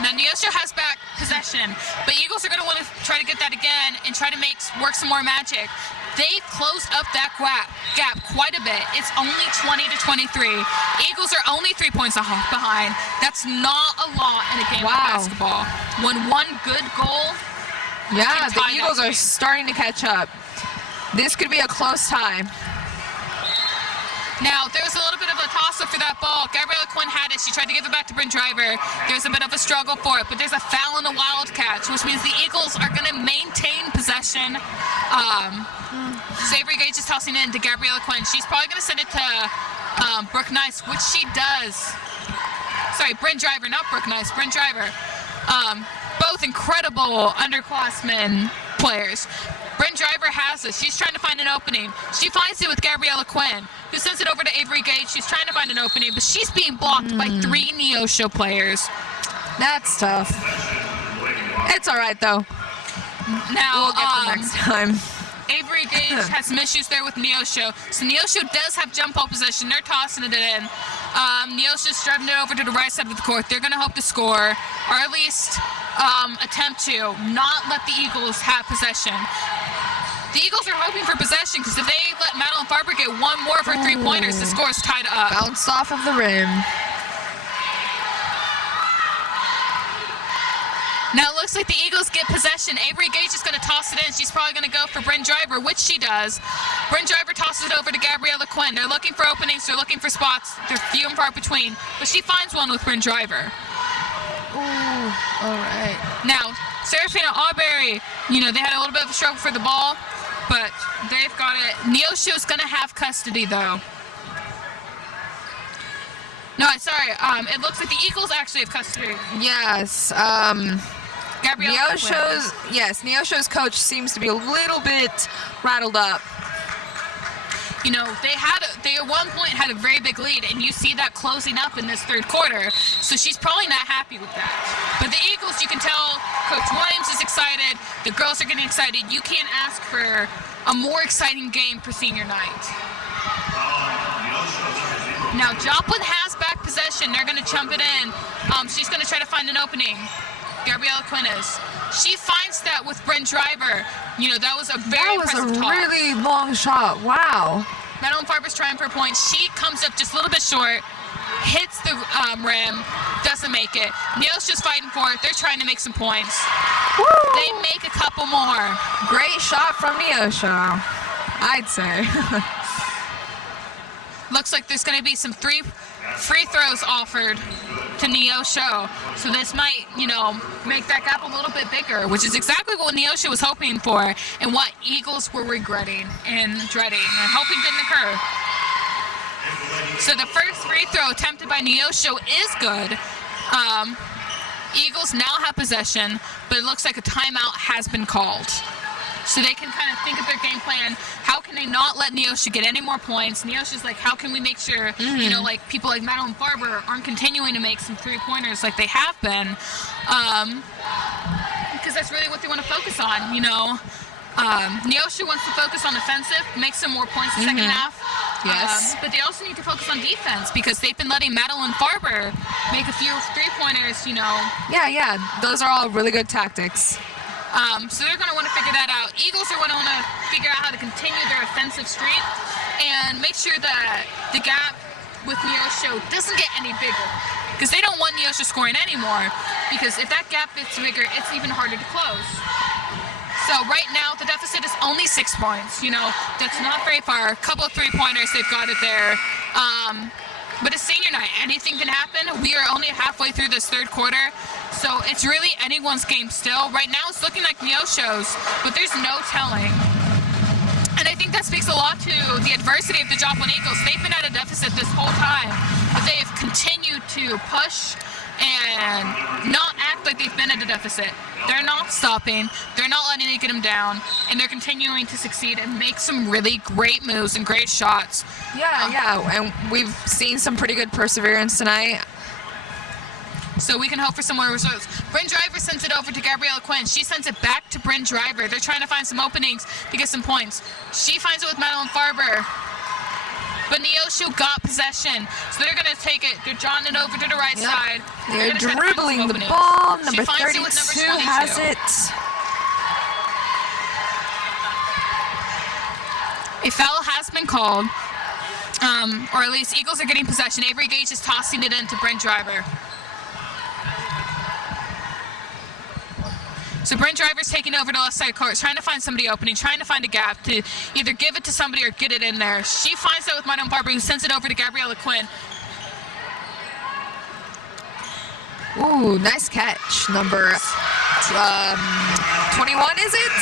Now, Neosho has back possession, but Eagles are going to want to try to get that again and try to work some more magic. They closed up that gap quite a bit. It's only 20-23. Eagles are only 3 points behind. That's not a lot in a game of basketball. When one good goal, yeah, the Eagles are starting to catch up. This could be a close tie. Now, there was a little bit of a toss-up for that ball. Gabriella Quinn had it. She tried to give it back to Bryn Driver. There's a bit of a struggle for it, but there's a foul in the Wildcats, which means the Eagles are going to maintain possession. Avery Gage is tossing it into Gabriella Quinn. She's probably going to send it to Brooke Nice, which she does. Sorry, Bryn Driver, not Brooke Nice, Bryn Driver. Both incredible underclassmen players. Bryn Driver has it. She's trying to find an opening. She finds it with Gabriella Quinn, who sends it over to Avery Gage. She's trying to find an opening, but she's being blocked by 3 Neosho players. That's tough. It's all right, though. Now, we'll get them next time. Avery Gage has some issues there with Neosho. So Neosho does have jump ball possession. They're tossing it in. Neosho's driving it over to the right side of the court. They're going to hope to score, or at least attempt to not let the Eagles have possession. The Eagles are hoping for possession because if they let Madeline Farber get one more of her three-pointers, the score is tied up. Bounce off of the rim. Now it looks like the Eagles get possession. Avery Gage is going to toss it in. She's probably going to go for Bryn Driver, which she does. Bryn Driver tosses it over to Gabriella Quinn. They're looking for openings. They're looking for spots. They're few and far between. But she finds one with Bryn Driver. Ooh, all right. Now, Serafina Aubrey, they had a little bit of a struggle for the ball, but they've got it. Neosho's going to have custody, though. No, sorry. It looks like the Eagles actually have custody. Yes. Neosho's coach seems to be a little bit rattled up. They at one point had a very big lead, and you see that closing up in this third quarter. So she's probably not happy with that. But the Eagles, you can tell Coach Williams is excited. The girls are getting excited. You can't ask for a more exciting game for senior night. Now Joplin has back possession. They're going to chump it in. She's going to try to find an opening. Gabriella Quinn is. She finds that with Bryn Driver. That was a very impressive toss. Really long shot. Wow. Madeline Farber's trying for a point. She comes up just a little bit short, hits the rim, doesn't make it. Neil's just fighting for it. They're trying to make some points. Woo! They make a couple more. Great shot from Neosho, I'd say. Looks like there's going to be some free throws offered to Neosho. So this might, make that gap a little bit bigger, which is exactly what Neosho was hoping for and what Eagles were regretting and dreading and hoping didn't occur. So the first free throw attempted by Neosho is good. Eagles now have possession, but it looks like a timeout has been called. so they can kind of think of their game plan. How can they not let Neosho get any more points? Neosho's like, how can we make sure, you know, like people like Madeline Farber aren't continuing to make some 3-pointers like they have been, because that's really what they want to focus on, you know. Neosho wants to focus on offensive, make some more points in the second half. Yes. But they also need to focus on defense because they've been letting Madeline Farber make a few 3-pointers, you know. Yeah. Those are all really good tactics. So they're going to want to figure that out. Eagles are going to want to figure out how to continue their offensive streak and make sure that the gap with Neosho doesn't get any bigger. Because they don't want Neosho scoring anymore. Because if that gap gets bigger, it's even harder to close. So right now, the deficit is only 6 points. You know, that's not very far. A couple of 3-pointers, they've got it there. But it's senior night. Anything can happen. We are only halfway through this third quarter. So it's really anyone's game still. Right now, it's looking like Neosho's, but there's no telling. And I think that speaks a lot to the adversity of the Joplin Eagles. They've been at a deficit this whole time, but they have continued to push and not act like they've been at a deficit. They're not stopping, they're not letting it get them down, and they're continuing to succeed and make some really great moves and great shots. Yeah, and we've seen some pretty good perseverance tonight. So we can hope for some more results. Bryn Driver sends it over to Gabriella Quinn. She sends it back to Bryn Driver. They're trying to find some openings to get some points. She finds it with Madeline Farber. But Neosho got possession. So they're going to take it. They're drawing it over to the right side. They're gonna try to find some dribbling the openings. ball. She Number finds 32 it with number 22. has it. A foul has been called. Or at least Eagles are getting possession. Avery Gage is tossing it into Bryn Driver. So Bryn Driver's taking over the left side court, trying to find somebody opening, trying to find a gap to either give it to somebody or get it in there. She finds out with Madeline Farber, who sends it over to Gabriella Quinn. Ooh, nice catch. Number 21, is it?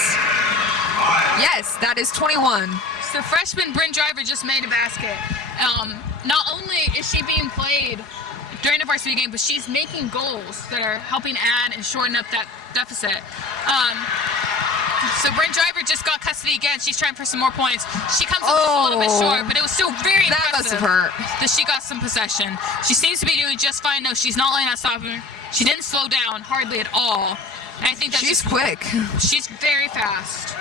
Yes, that is 21. So freshman Bryn Driver just made a basket. Not only is she being played during the varsity game, but she's making goals that are helping add and shorten up that deficit. So Bryn Driver just got custody again. She's trying for some more points. She comes up just a little bit short, but it was still very That must impressive have hurt. that she got some possession. She seems to be doing just fine. No, she's not letting that stop her. She didn't slow down hardly at all. And I think that's She's just, quick. she's very fast.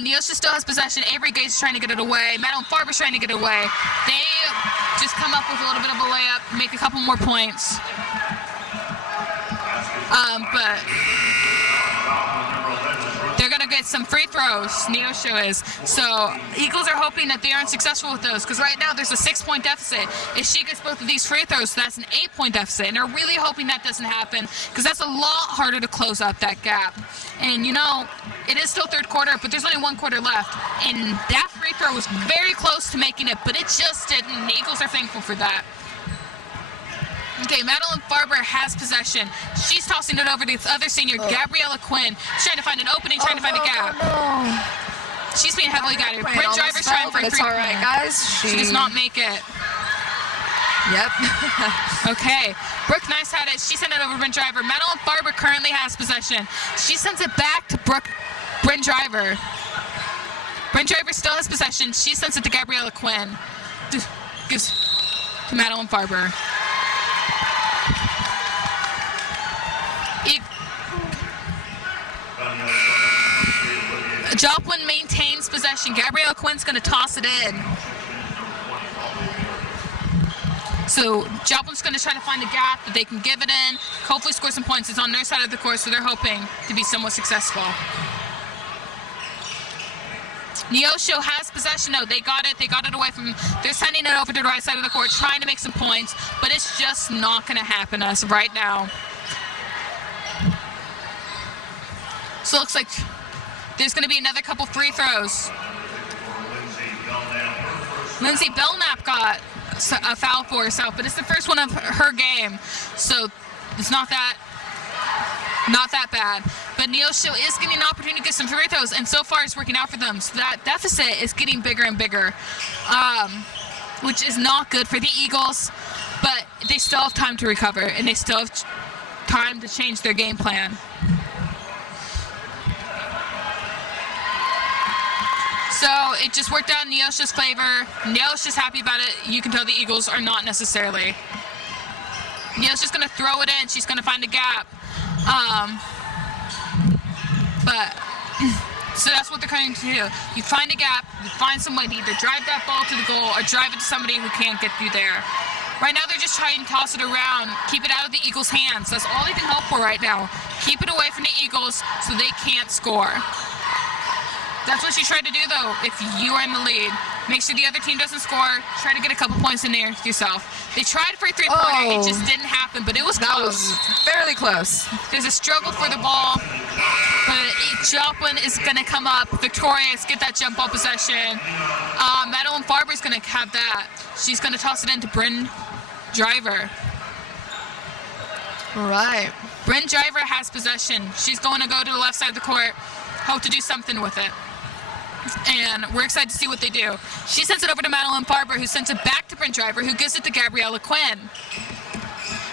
Neosho still has possession. Avery Gage is trying to get it away. Madeline Farber's trying to get it away. They just come up with a little bit of a layup, make a couple more points. But they're going to get some free throws, Neosho is. So Eagles are hoping that they aren't successful with those, because right now there's a 6-point deficit. If she gets both of these free throws, that's an 8-point deficit. And they're really hoping that doesn't happen, because that's a lot harder to close up that gap. And, you know, it is still third quarter, but there's only 1 quarter left. And that free throw was very close to making it, but it just didn't. And the Eagles are thankful for that. Okay, Madeline Farber has possession. She's tossing it over to the other senior, Gabriella Quinn. She's trying to find an opening, trying to find a gap. No. She's being heavily guided. Right, Bryn almost Driver's fell, trying for but a it's all right, three-pointer. guys. She does not make it. Yep. Okay, Brooke Nice had it. She sent it over to Bryn Driver. Madeline Farber currently has possession. She sends it back to Bryn Driver. Bryn Driver still has possession. She sends it to Gabriella Quinn. Gives to Madeline Farber. Joplin maintains possession. Gabriella Quinn's going to toss it in. So Joplin's going to try to find a gap that they can give it in, hopefully score some points. It's on their side of the court, so they're hoping to be somewhat successful. Neosho has possession. No, they got it. They got it away from. They're sending it over to the right side of the court, trying to make some points, but it's just not going to happen to us right now. So it looks like there's going to be another couple free throws. Lindsay Belknap got a foul for herself, but it's the first one of her game, so it's not that bad. But Neosho is getting an opportunity to get some free throws, and so far it's working out for them. So that deficit is getting bigger and bigger, which is not good for the Eagles, but they still have time to recover, and they still have time to change their game plan. So it just worked out in Neosho's favor. Neosho's happy about it. You can tell the Eagles are not necessarily. Neosho's going to throw it in. She's going to find a gap. So that's what they're going to do. You find a gap, you find some way to either drive that ball to the goal or drive it to somebody who can't get through there. Right now they're just trying to toss it around, keep it out of the Eagles' hands. That's all they can hope for right now. Keep it away from the Eagles so they can't score. That's what you try to do though, if you are in the lead. Make sure the other team doesn't score. Try to get a couple points in there yourself. They tried for a three-pointer, it just didn't happen, but it was That close. was fairly close. There's a struggle for the ball, but Joplin is going to come up victorious, get that jump ball possession. Madeline Farber's going to have that. She's going to toss it into Bryn Driver. All right. Bryn Driver has possession. She's going to go to the left side of the court, hope to do something with it. And we're excited to see what they do. She sends it over to Madeline Farber, who sends it back to Bryn Driver, who gives it to Gabriella Quinn.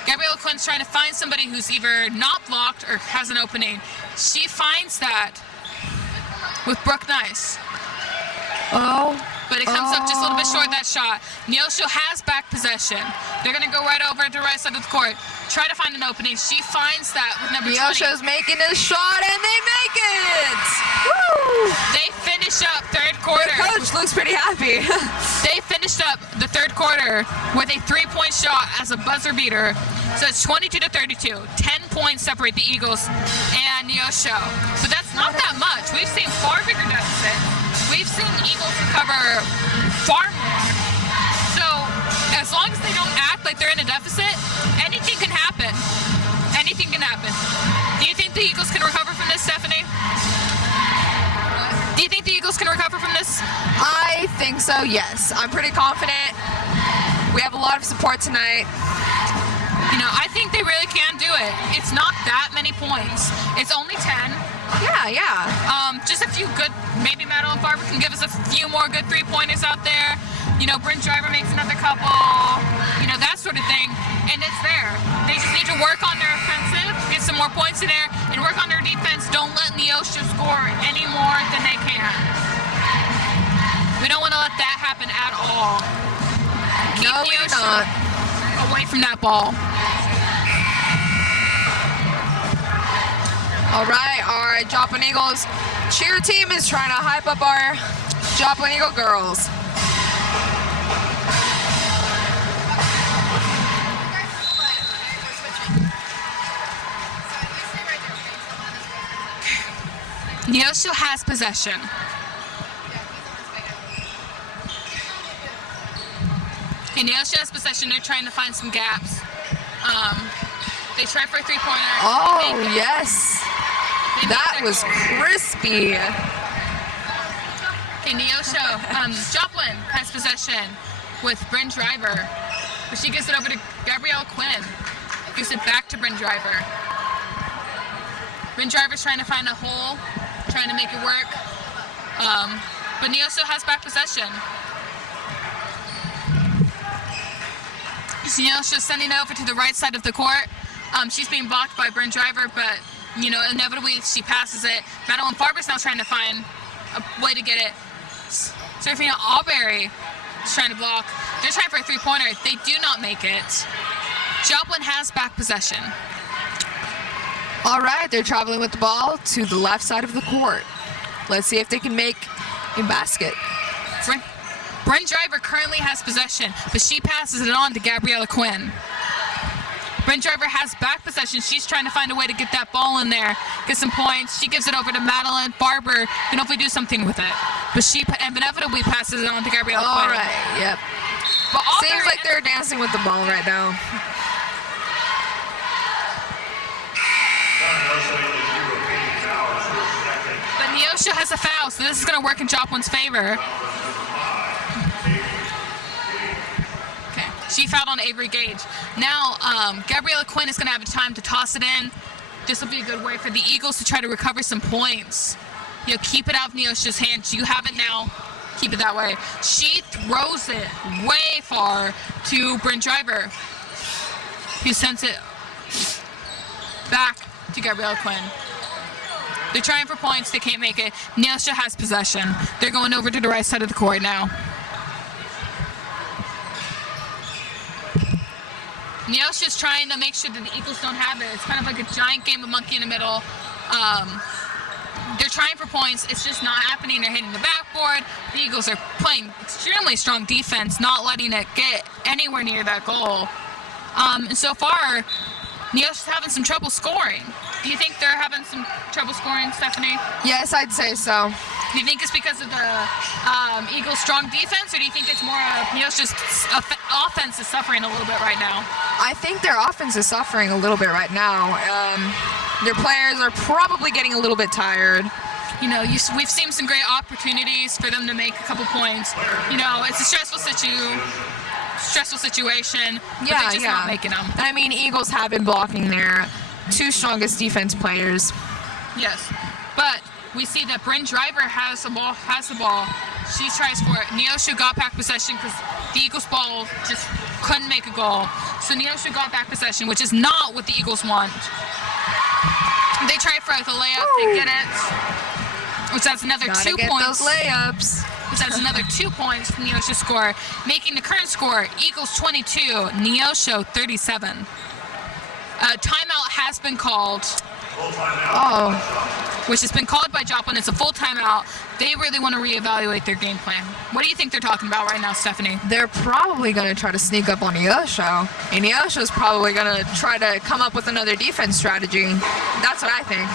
Gabriella Quinn's trying to find somebody who's either not blocked or has an opening. She finds that with Brooke Nice. Oh. But it comes up just a little bit short of that shot. Neosho has back possession. They're going to go right over to the right side of the court. Try to find an opening. She finds that with number 20. Neosho's making a shot and they make it! Woo! They finish up third quarter. The coach looks pretty happy. They finished up the third quarter with a three-point shot as a buzzer beater. So it's 22-32. 10 points separate the Eagles and Neosho. But that's not that much. We've seen far bigger deficits. We've seen Eagles recover far more. So as long as they don't act like they're in a deficit, anything can happen. Anything can happen. Do you think the Eagles can recover from this, Stephanie? Do you think the Eagles can recover from this? I think so, yes. I'm pretty confident. We have a lot of support tonight. You know, I think they really can do it. It's not that many points. It's only 10. Yeah. Just a few good, maybe Madeline Farber can give us a few more good three-pointers out there. You know, Bryn Driver makes another couple, you know, that sort of thing. And it's there. They just need to work on their offensive, get some more points in there, and work on their defense. Don't let Neosho score any more than they can. We don't want to let that happen at all. Keep No, we're Neosho not. away from that ball. All right, our Joplin Eagles cheer team is trying to hype up our Joplin Eagle girls. Neosho has possession. Okay, Neosho has possession. They're trying to find some gaps. They try for a three-pointer. Oh, They make it. yes. They make That their was goal. crispy. Okay, Neosho, Joplin has possession with Bryn Driver. But she gives it over to Gabrielle Quinn. Gives it back to Bryn Driver. Bryn Driver's trying to find a hole, trying to make it work. But Neosho has back possession. So Neosho's sending it over to the right side of the court. She's being blocked by Bryn Driver, but, you know, inevitably she passes it. Madeline Farber's now trying to find a way to get it. Serafina Alberry is trying to block. They're trying for a three-pointer. They do not make it. Joplin has back possession. All right, they're traveling with the ball to the left side of the court. Let's see if they can make a basket. Bryn Driver currently has possession, but she passes it on to Gabriella Quinn. Bryn Driver has back possession. She's trying to find a way to get that ball in there, get some points. She gives it over to Madeline Farber, and hopefully do something with it. But she inevitably passes it on to Gabriella All Quinn. right, yep. But all Seems like they're dancing with the ball right now. But Neosho has a foul, so this is going to work in Joplin's favor. Okay, she fouled on Avery Gage. Now, Gabriella Quinn is going to have time to toss it in. This will be a good way for the Eagles to try to recover some points. You know, keep it out of Neosho's hands. You have it now. Keep it that way. She throws it way far to Bryn Driver, who sends it back to Gabriella Quinn. They're trying for points. They can't make it. Neosho has possession. They're going over to the right side of the court now. Neosho's trying to make sure that the Eagles don't have it. It's kind of like a giant game of monkey in the middle. They're trying for points. It's just not happening. They're hitting the backboard. The Eagles are playing extremely strong defense, not letting it get anywhere near that goal. And so far, Neosho's having some trouble scoring. Do you think they're having some trouble scoring, Stephanie? Yes, I'd say so. Do you think it's because of the Eagles' strong defense, or do you think it's more of Neosho's offense is suffering a little bit right now? I think their offense is suffering a little bit right now. Their players are probably getting a little bit tired. You know, we've seen some great opportunities for them to make a couple points. You know, it's a stressful situation, but they're just not making them. I mean, Eagles have been blocking their two strongest defense players. Yes, but we see that Bryn Driver has the ball. She tries for it. Neosho got back possession because the Eagles' ball just couldn't make a goal. So Neosho got back possession, which is not what the Eagles want. They try for the layup. They get it. Which adds another 2 points. Those layups. Which adds another 2 points to Neosho's score, making the current score Eagles 22, Neosho 37. Timeout has been called. Oh. Which has been called by Joplin. It's a full timeout. They really want to reevaluate their game plan. What do you think they're talking about right now, Stephanie? They're probably going to try to sneak up on Neosho. And Neosho's probably going to try to come up with another defense strategy. That's what I think.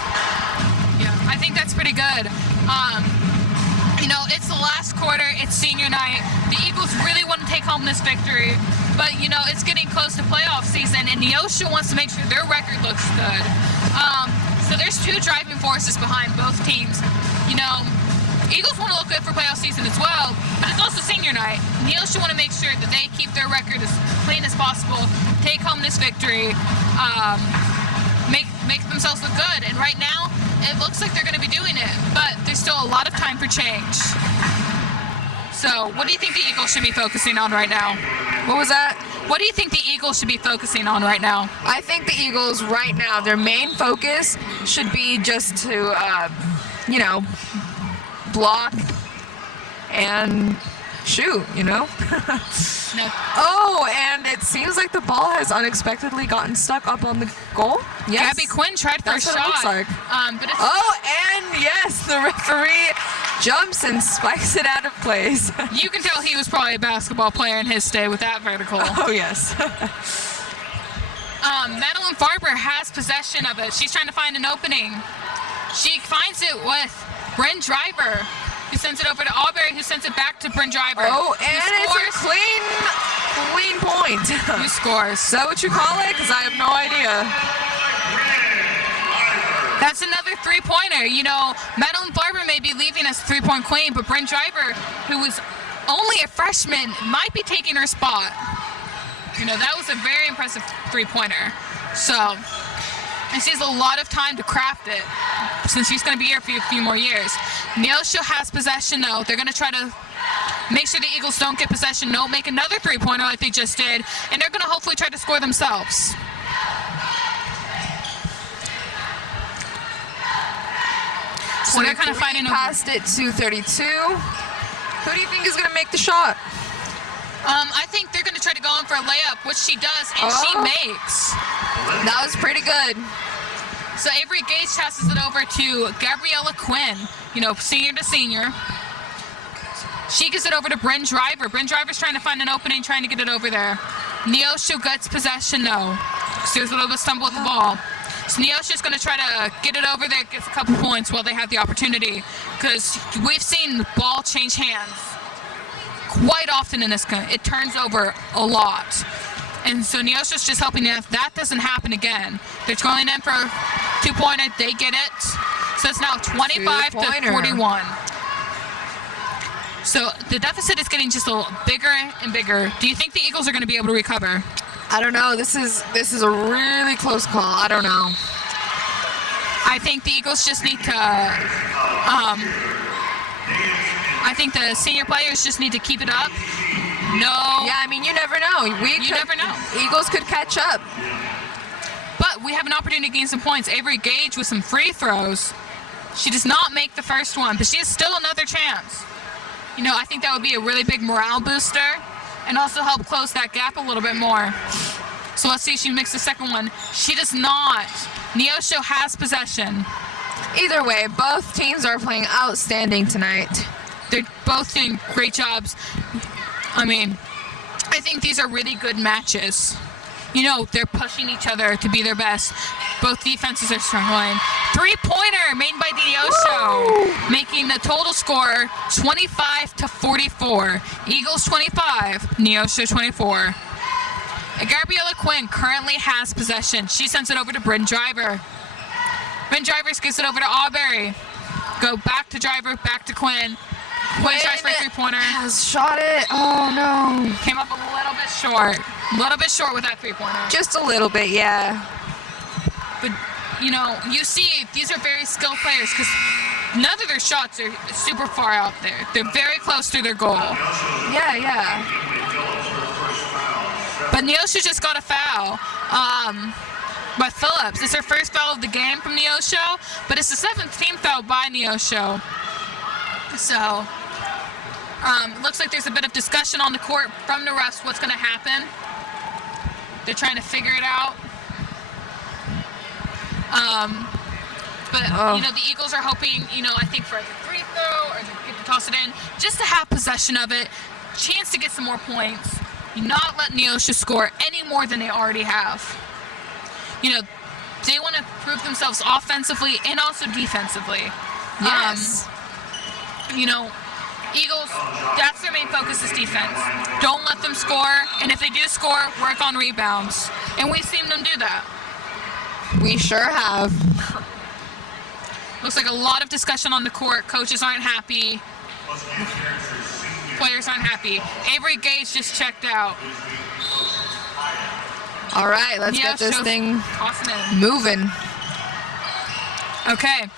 Yeah, I think that's pretty good. You know, it's the last quarter. It's senior night. The Eagles really want to take home this victory. But, you know, it's getting close to playoff season, and Neosho wants to make sure their record looks good. So there's two driving forces behind both teams. You know, Eagles want to look good for playoff season as well, but it's also senior night. Neosho want to make sure that they keep their record as clean as possible, take home this victory, make themselves look good. And right now, it looks like they're going to be doing it, but there's still a lot of time for change. So, what do you think the Eagles should be focusing on right now? What was that? What do you think the Eagles should be focusing on right now? I think the Eagles right now, their main focus should be just to, you know, block and shoot, you know? No. Oh, and it seems like the ball has unexpectedly gotten stuck up on the goal. Yes. Gabby Quinn tried for That's a what shot. it looks like. But it's and yes, the referee jumps and spikes it out of place. You can tell he was probably a basketball player in his day with that vertical. Oh, yes. Madeline Farber has possession of it. She's trying to find an opening. She finds it with Bryn Driver, who sends it over to Aubrey, who sends it back to Bryn Driver. Oh, and it's a clean point. Who scores? Is that what you call it? Because I have no idea. That's another three-pointer. You know, Madeline Farber may be leaving as three-point queen, but Bryn Driver, who was only a freshman, might be taking her spot. You know, that was a very impressive three-pointer. So, and she has a lot of time to craft it since she's going to be here for a few more years. Neosho has possession, though. They're going to try to make sure the Eagles don't get possession, don't make another three-pointer like they just did, and they're going to hopefully try to score themselves. So they're kind of fighting over. Past it to 32. Who do you think is going to make the shot? I think they're going to try to go in for a layup, which she does, and she makes. That was pretty good. So Avery Gage passes it over to Gabriella Quinn, you know, senior to senior. She gets it over to Bryn Driver. Bryn Driver's trying to find an opening, trying to get it over there. Neosho gets possession, though. So there's a little bit of stumble with the ball. So Neosho's going to try to get it over there, gets a couple points while they have the opportunity. Because we've seen the ball change hands quite often in this game. It turns over a lot. And so Neosho's just helping if that doesn't happen again. They're going in for a two-pointer. They get it. So it's now 25 to 41. So the deficit is getting just a little bigger and bigger. Do you think the Eagles are going to be able to recover? I don't know. This is a really close call. I don't know. I think the Eagles just need to. I think the senior players just need to keep it up. No. Yeah, I mean, you never know. You never know. Eagles could catch up. But we have an opportunity to gain some points. Avery Gage with some free throws. She does not make the first one, but she has still another chance. You know, I think that would be a really big morale booster and also help close that gap a little bit more. So let's see if she makes the second one. She does not. Neosho has possession. Either way, both teams are playing outstanding tonight. They're both doing great jobs. I mean, I think these are really good matches. You know, they're pushing each other to be their best. Both defenses are struggling. Three-pointer made by Neosho, making the total score 25-44. Eagles 25, Neosho 24. Gabriella Quinn currently has possession. She sends it over to Bryn Driver. Bryn Driver gives it over to Aubrey. Go back to Driver, back to Quinn. Quinn tries for a three-pointer. Has shot it. Oh, no. Came up a little bit short. A little bit short with that three-pointer. Just a little bit, yeah. But, you know, you see these are very skilled players because none of their shots are super far out there. They're very close to their goal. Yeah. But Neosho just got a foul. By Phillips. It's her first foul of the game from Neosho, but it's the 17th foul by Neosho. So, looks like there's a bit of discussion on the court from the refs what's going to happen. They're trying to figure it out. You know, the Eagles are hoping, you know, I think for the free throw or to toss it in, just to have possession of it, chance to get some more points, not let Neosho score any more than they already have. You know, they want to prove themselves offensively and also defensively. Yes. You know, Eagles, that's their main focus is defense. Don't let them score, and if they do score, work on rebounds. And we've seen them do that. We sure have. Looks like a lot of discussion on the court. Coaches aren't happy. Players aren't happy. Avery Gage just checked out. All right, let's get this thing moving. Okay.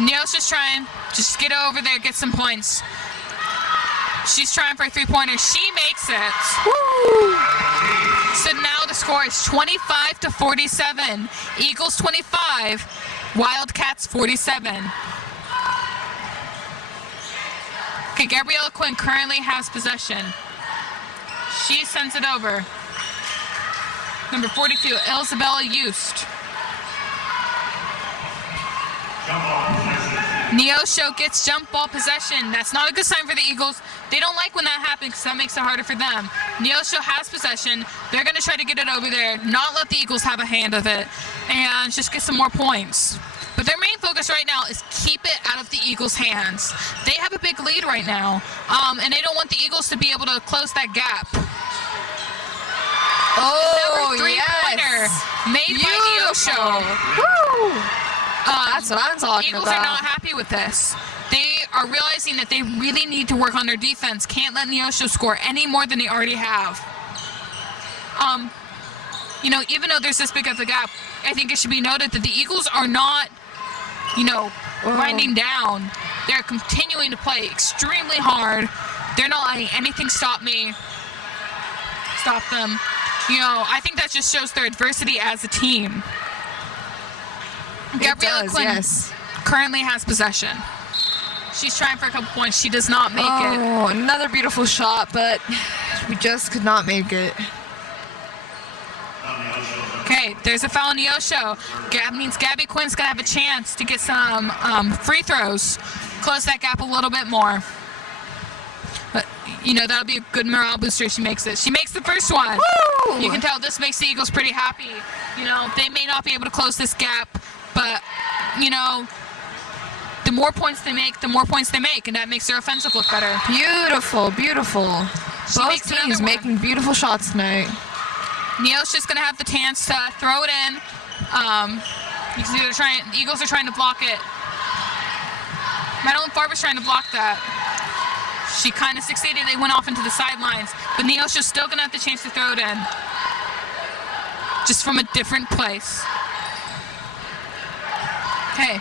Neil's just trying. Just get over there, get some points. She's trying for a three-pointer. She makes it. Woo! So now the score is 25-47. Eagles 25, Wildcats 47. Okay, Gabriella Quinn currently has possession. She sends it over. Number 42, Isabella Eust. Neosho gets jump ball possession. That's not a good sign for the Eagles. They don't like when that happens because that makes it harder for them. Neosho has possession. They're going to try to get it over there, not let the Eagles have a hand of it, and just get some more points. But their main focus right now is keep it out of the Eagles' hands. They have a big lead right now, and they don't want the Eagles to be able to close that gap. Oh, three-pointer made by Neosho. Woo! That's what I'm talking Eagles about. are not happy with this. They are realizing that they really need to work on their defense. Can't let Neosho score any more than they already have. You know, even though there's this big of a gap, I think it should be noted that the Eagles are not, you know, winding down. They're continuing to play extremely hard. They're not letting anything stop them. You know, I think that just shows their adversity as a team. Gabriella Quinn currently has possession. She's trying for a couple points. She does not make it. Oh, another beautiful shot, but we just could not make it. Okay, there's a foul on Neosho. Means Gabby Quinn's going to have a chance to get some free throws. Close that gap a little bit more. But, you know, that'll be a good morale booster if she makes it. She makes the first one. Woo! You can tell this makes the Eagles pretty happy. You know, they may not be able to close this gap, but, you know, the more points they make, and that makes their offensive look better. Beautiful, beautiful. Both teams making beautiful shots tonight. Neil's just going to have the chance to throw it in. You can see the Eagles are trying to block it. Madeline Farber's trying to block that. She kind of succeeded. They went off into the sidelines. But Neosho's still going to have the chance to throw it in. Just from a different place. Okay.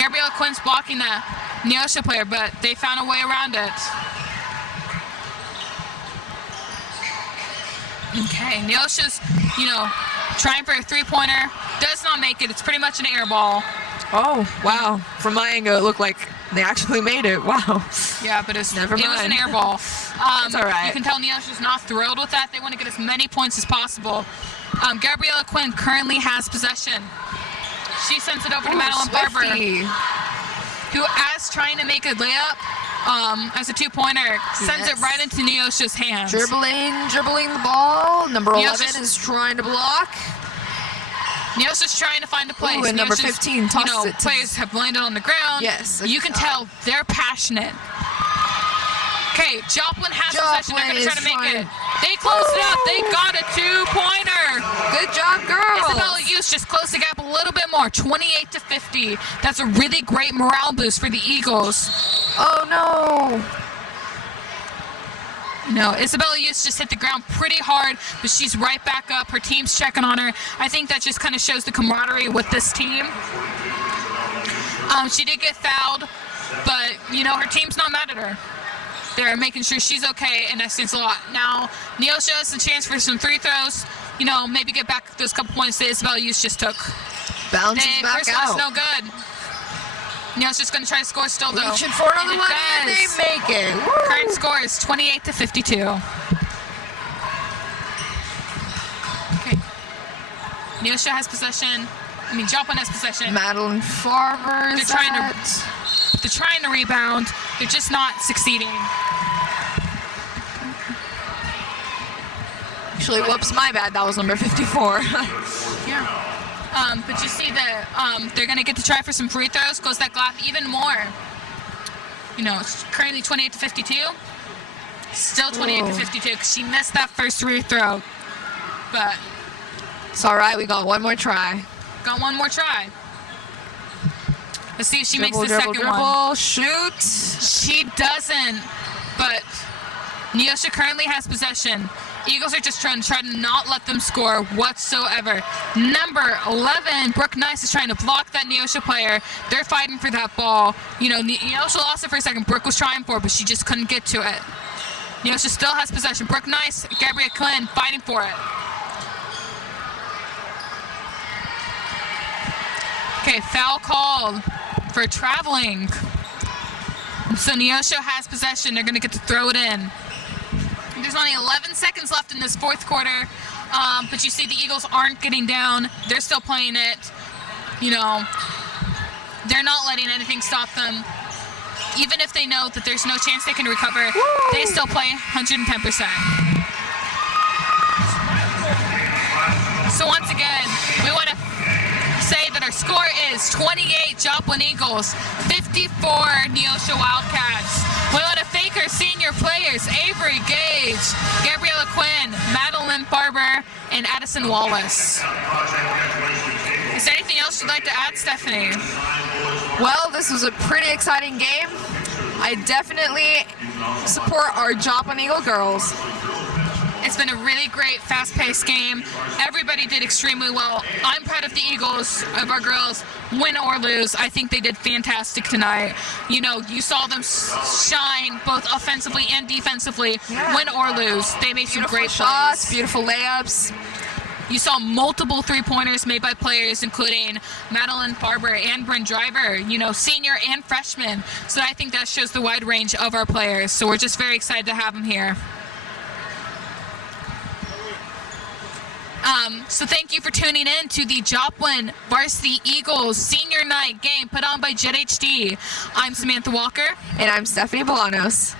Gabriella Quinn's blocking the Neosho player, but they found a way around it. Okay, Neosho's, you know, trying for a three-pointer. Does not make it. It's pretty much an air ball. Oh, wow. From my angle, it looked like they actually made it. Wow. Yeah, but Never it was an mind. air ball. It's all right. You can tell Neosho's not thrilled with that. They want to get as many points as possible. Gabriella Quinn currently has possession. She sends it over to Madeline Barber, Swifty. who, as trying to make a layup, as a two-pointer, sends it Yes. right into Neosho's hands. Dribbling the ball. Number 11 Neosho's- is trying to block. Neosho's trying to find a place. Ooh, and number Neosho's, 15 tosses it to- players have landed on the ground. Yes. You can tell they're passionate. Okay, Joplin has possession. They're going to try to make it. They closed it up. They got a two-pointer. Good job, girls. Isabella Hughes just closed the gap a little bit more, 28-50. That's a really great morale boost for the Eagles. Oh, no. No, Isabella Hughes just hit the ground pretty hard, but she's right back up. Her team's checking on her. I think that just kind of shows the camaraderie with this team. She did get fouled, but, her team's not mad at her. They're making sure she's okay, and that seems a lot. Now, Neosho has a chance for some free throws. Maybe get back those couple points that Isabella Hughes just took. Bounces back First one's out. no good. Neosho's just going to try to score still, though. Reaching for it on the And one, it and they does. make it. Woo. Current score is 28-52. Okay. Neosho has possession. Joplin has possession. Madeline Farber is They're trying to rebound. They're just not succeeding. Actually, whoops, my bad. That was number 54. Yeah. But you see that they're going to get to try for some free throws. Close that gap even more. It's currently 28-52. Still 28-52 because she missed that first free throw. But It's all right. We got one more try. got one more try. Let's see if she makes the Dribble, second one. shoot. She doesn't, but Neosho currently has possession. Eagles are just trying to not let them score whatsoever. Number 11, Brooke Nice, is trying to block that Neosho player. They're fighting for that ball. Neosho lost it for a second. Brooke was trying for it, but she just couldn't get to it. Neosho still has possession. Brooke Nice, Gabrielle Quinn fighting for it. Okay, foul called for traveling. So Neosho has possession. They're going to get to throw it in. There's only 11 seconds left in this fourth quarter. But you see the Eagles aren't getting down. They're still playing it. They're not letting anything stop them. Even if they know that there's no chance they can recover, they still play 110%. So once again, we want to say that our score is 28 Joplin Eagles, 54 Neosho Wildcats. We want to thank our senior players, Avery Gage, Gabriella Quinn, Madeline Barber, and Addison Wallace. Is there anything else you'd like to add, Stephanie? Well, this was a pretty exciting game. I definitely support our Joplin Eagle girls. It's been a really great, fast-paced game. Everybody did extremely well. I'm proud of the Eagles, of our girls, win or lose. I think they did fantastic tonight. You saw them shine both offensively and defensively, win or lose. They made some great shots, plays. beautiful layups. You saw multiple three-pointers made by players, including Madeline Barber and Bryn Driver, senior and freshman. So I think that shows the wide range of our players. So we're just very excited to have them here. So thank you for tuning in to the Joplin Varsity Eagles Senior Night game put on by Jet HD. I'm Samantha Walker. And I'm Stephanie Bolanos.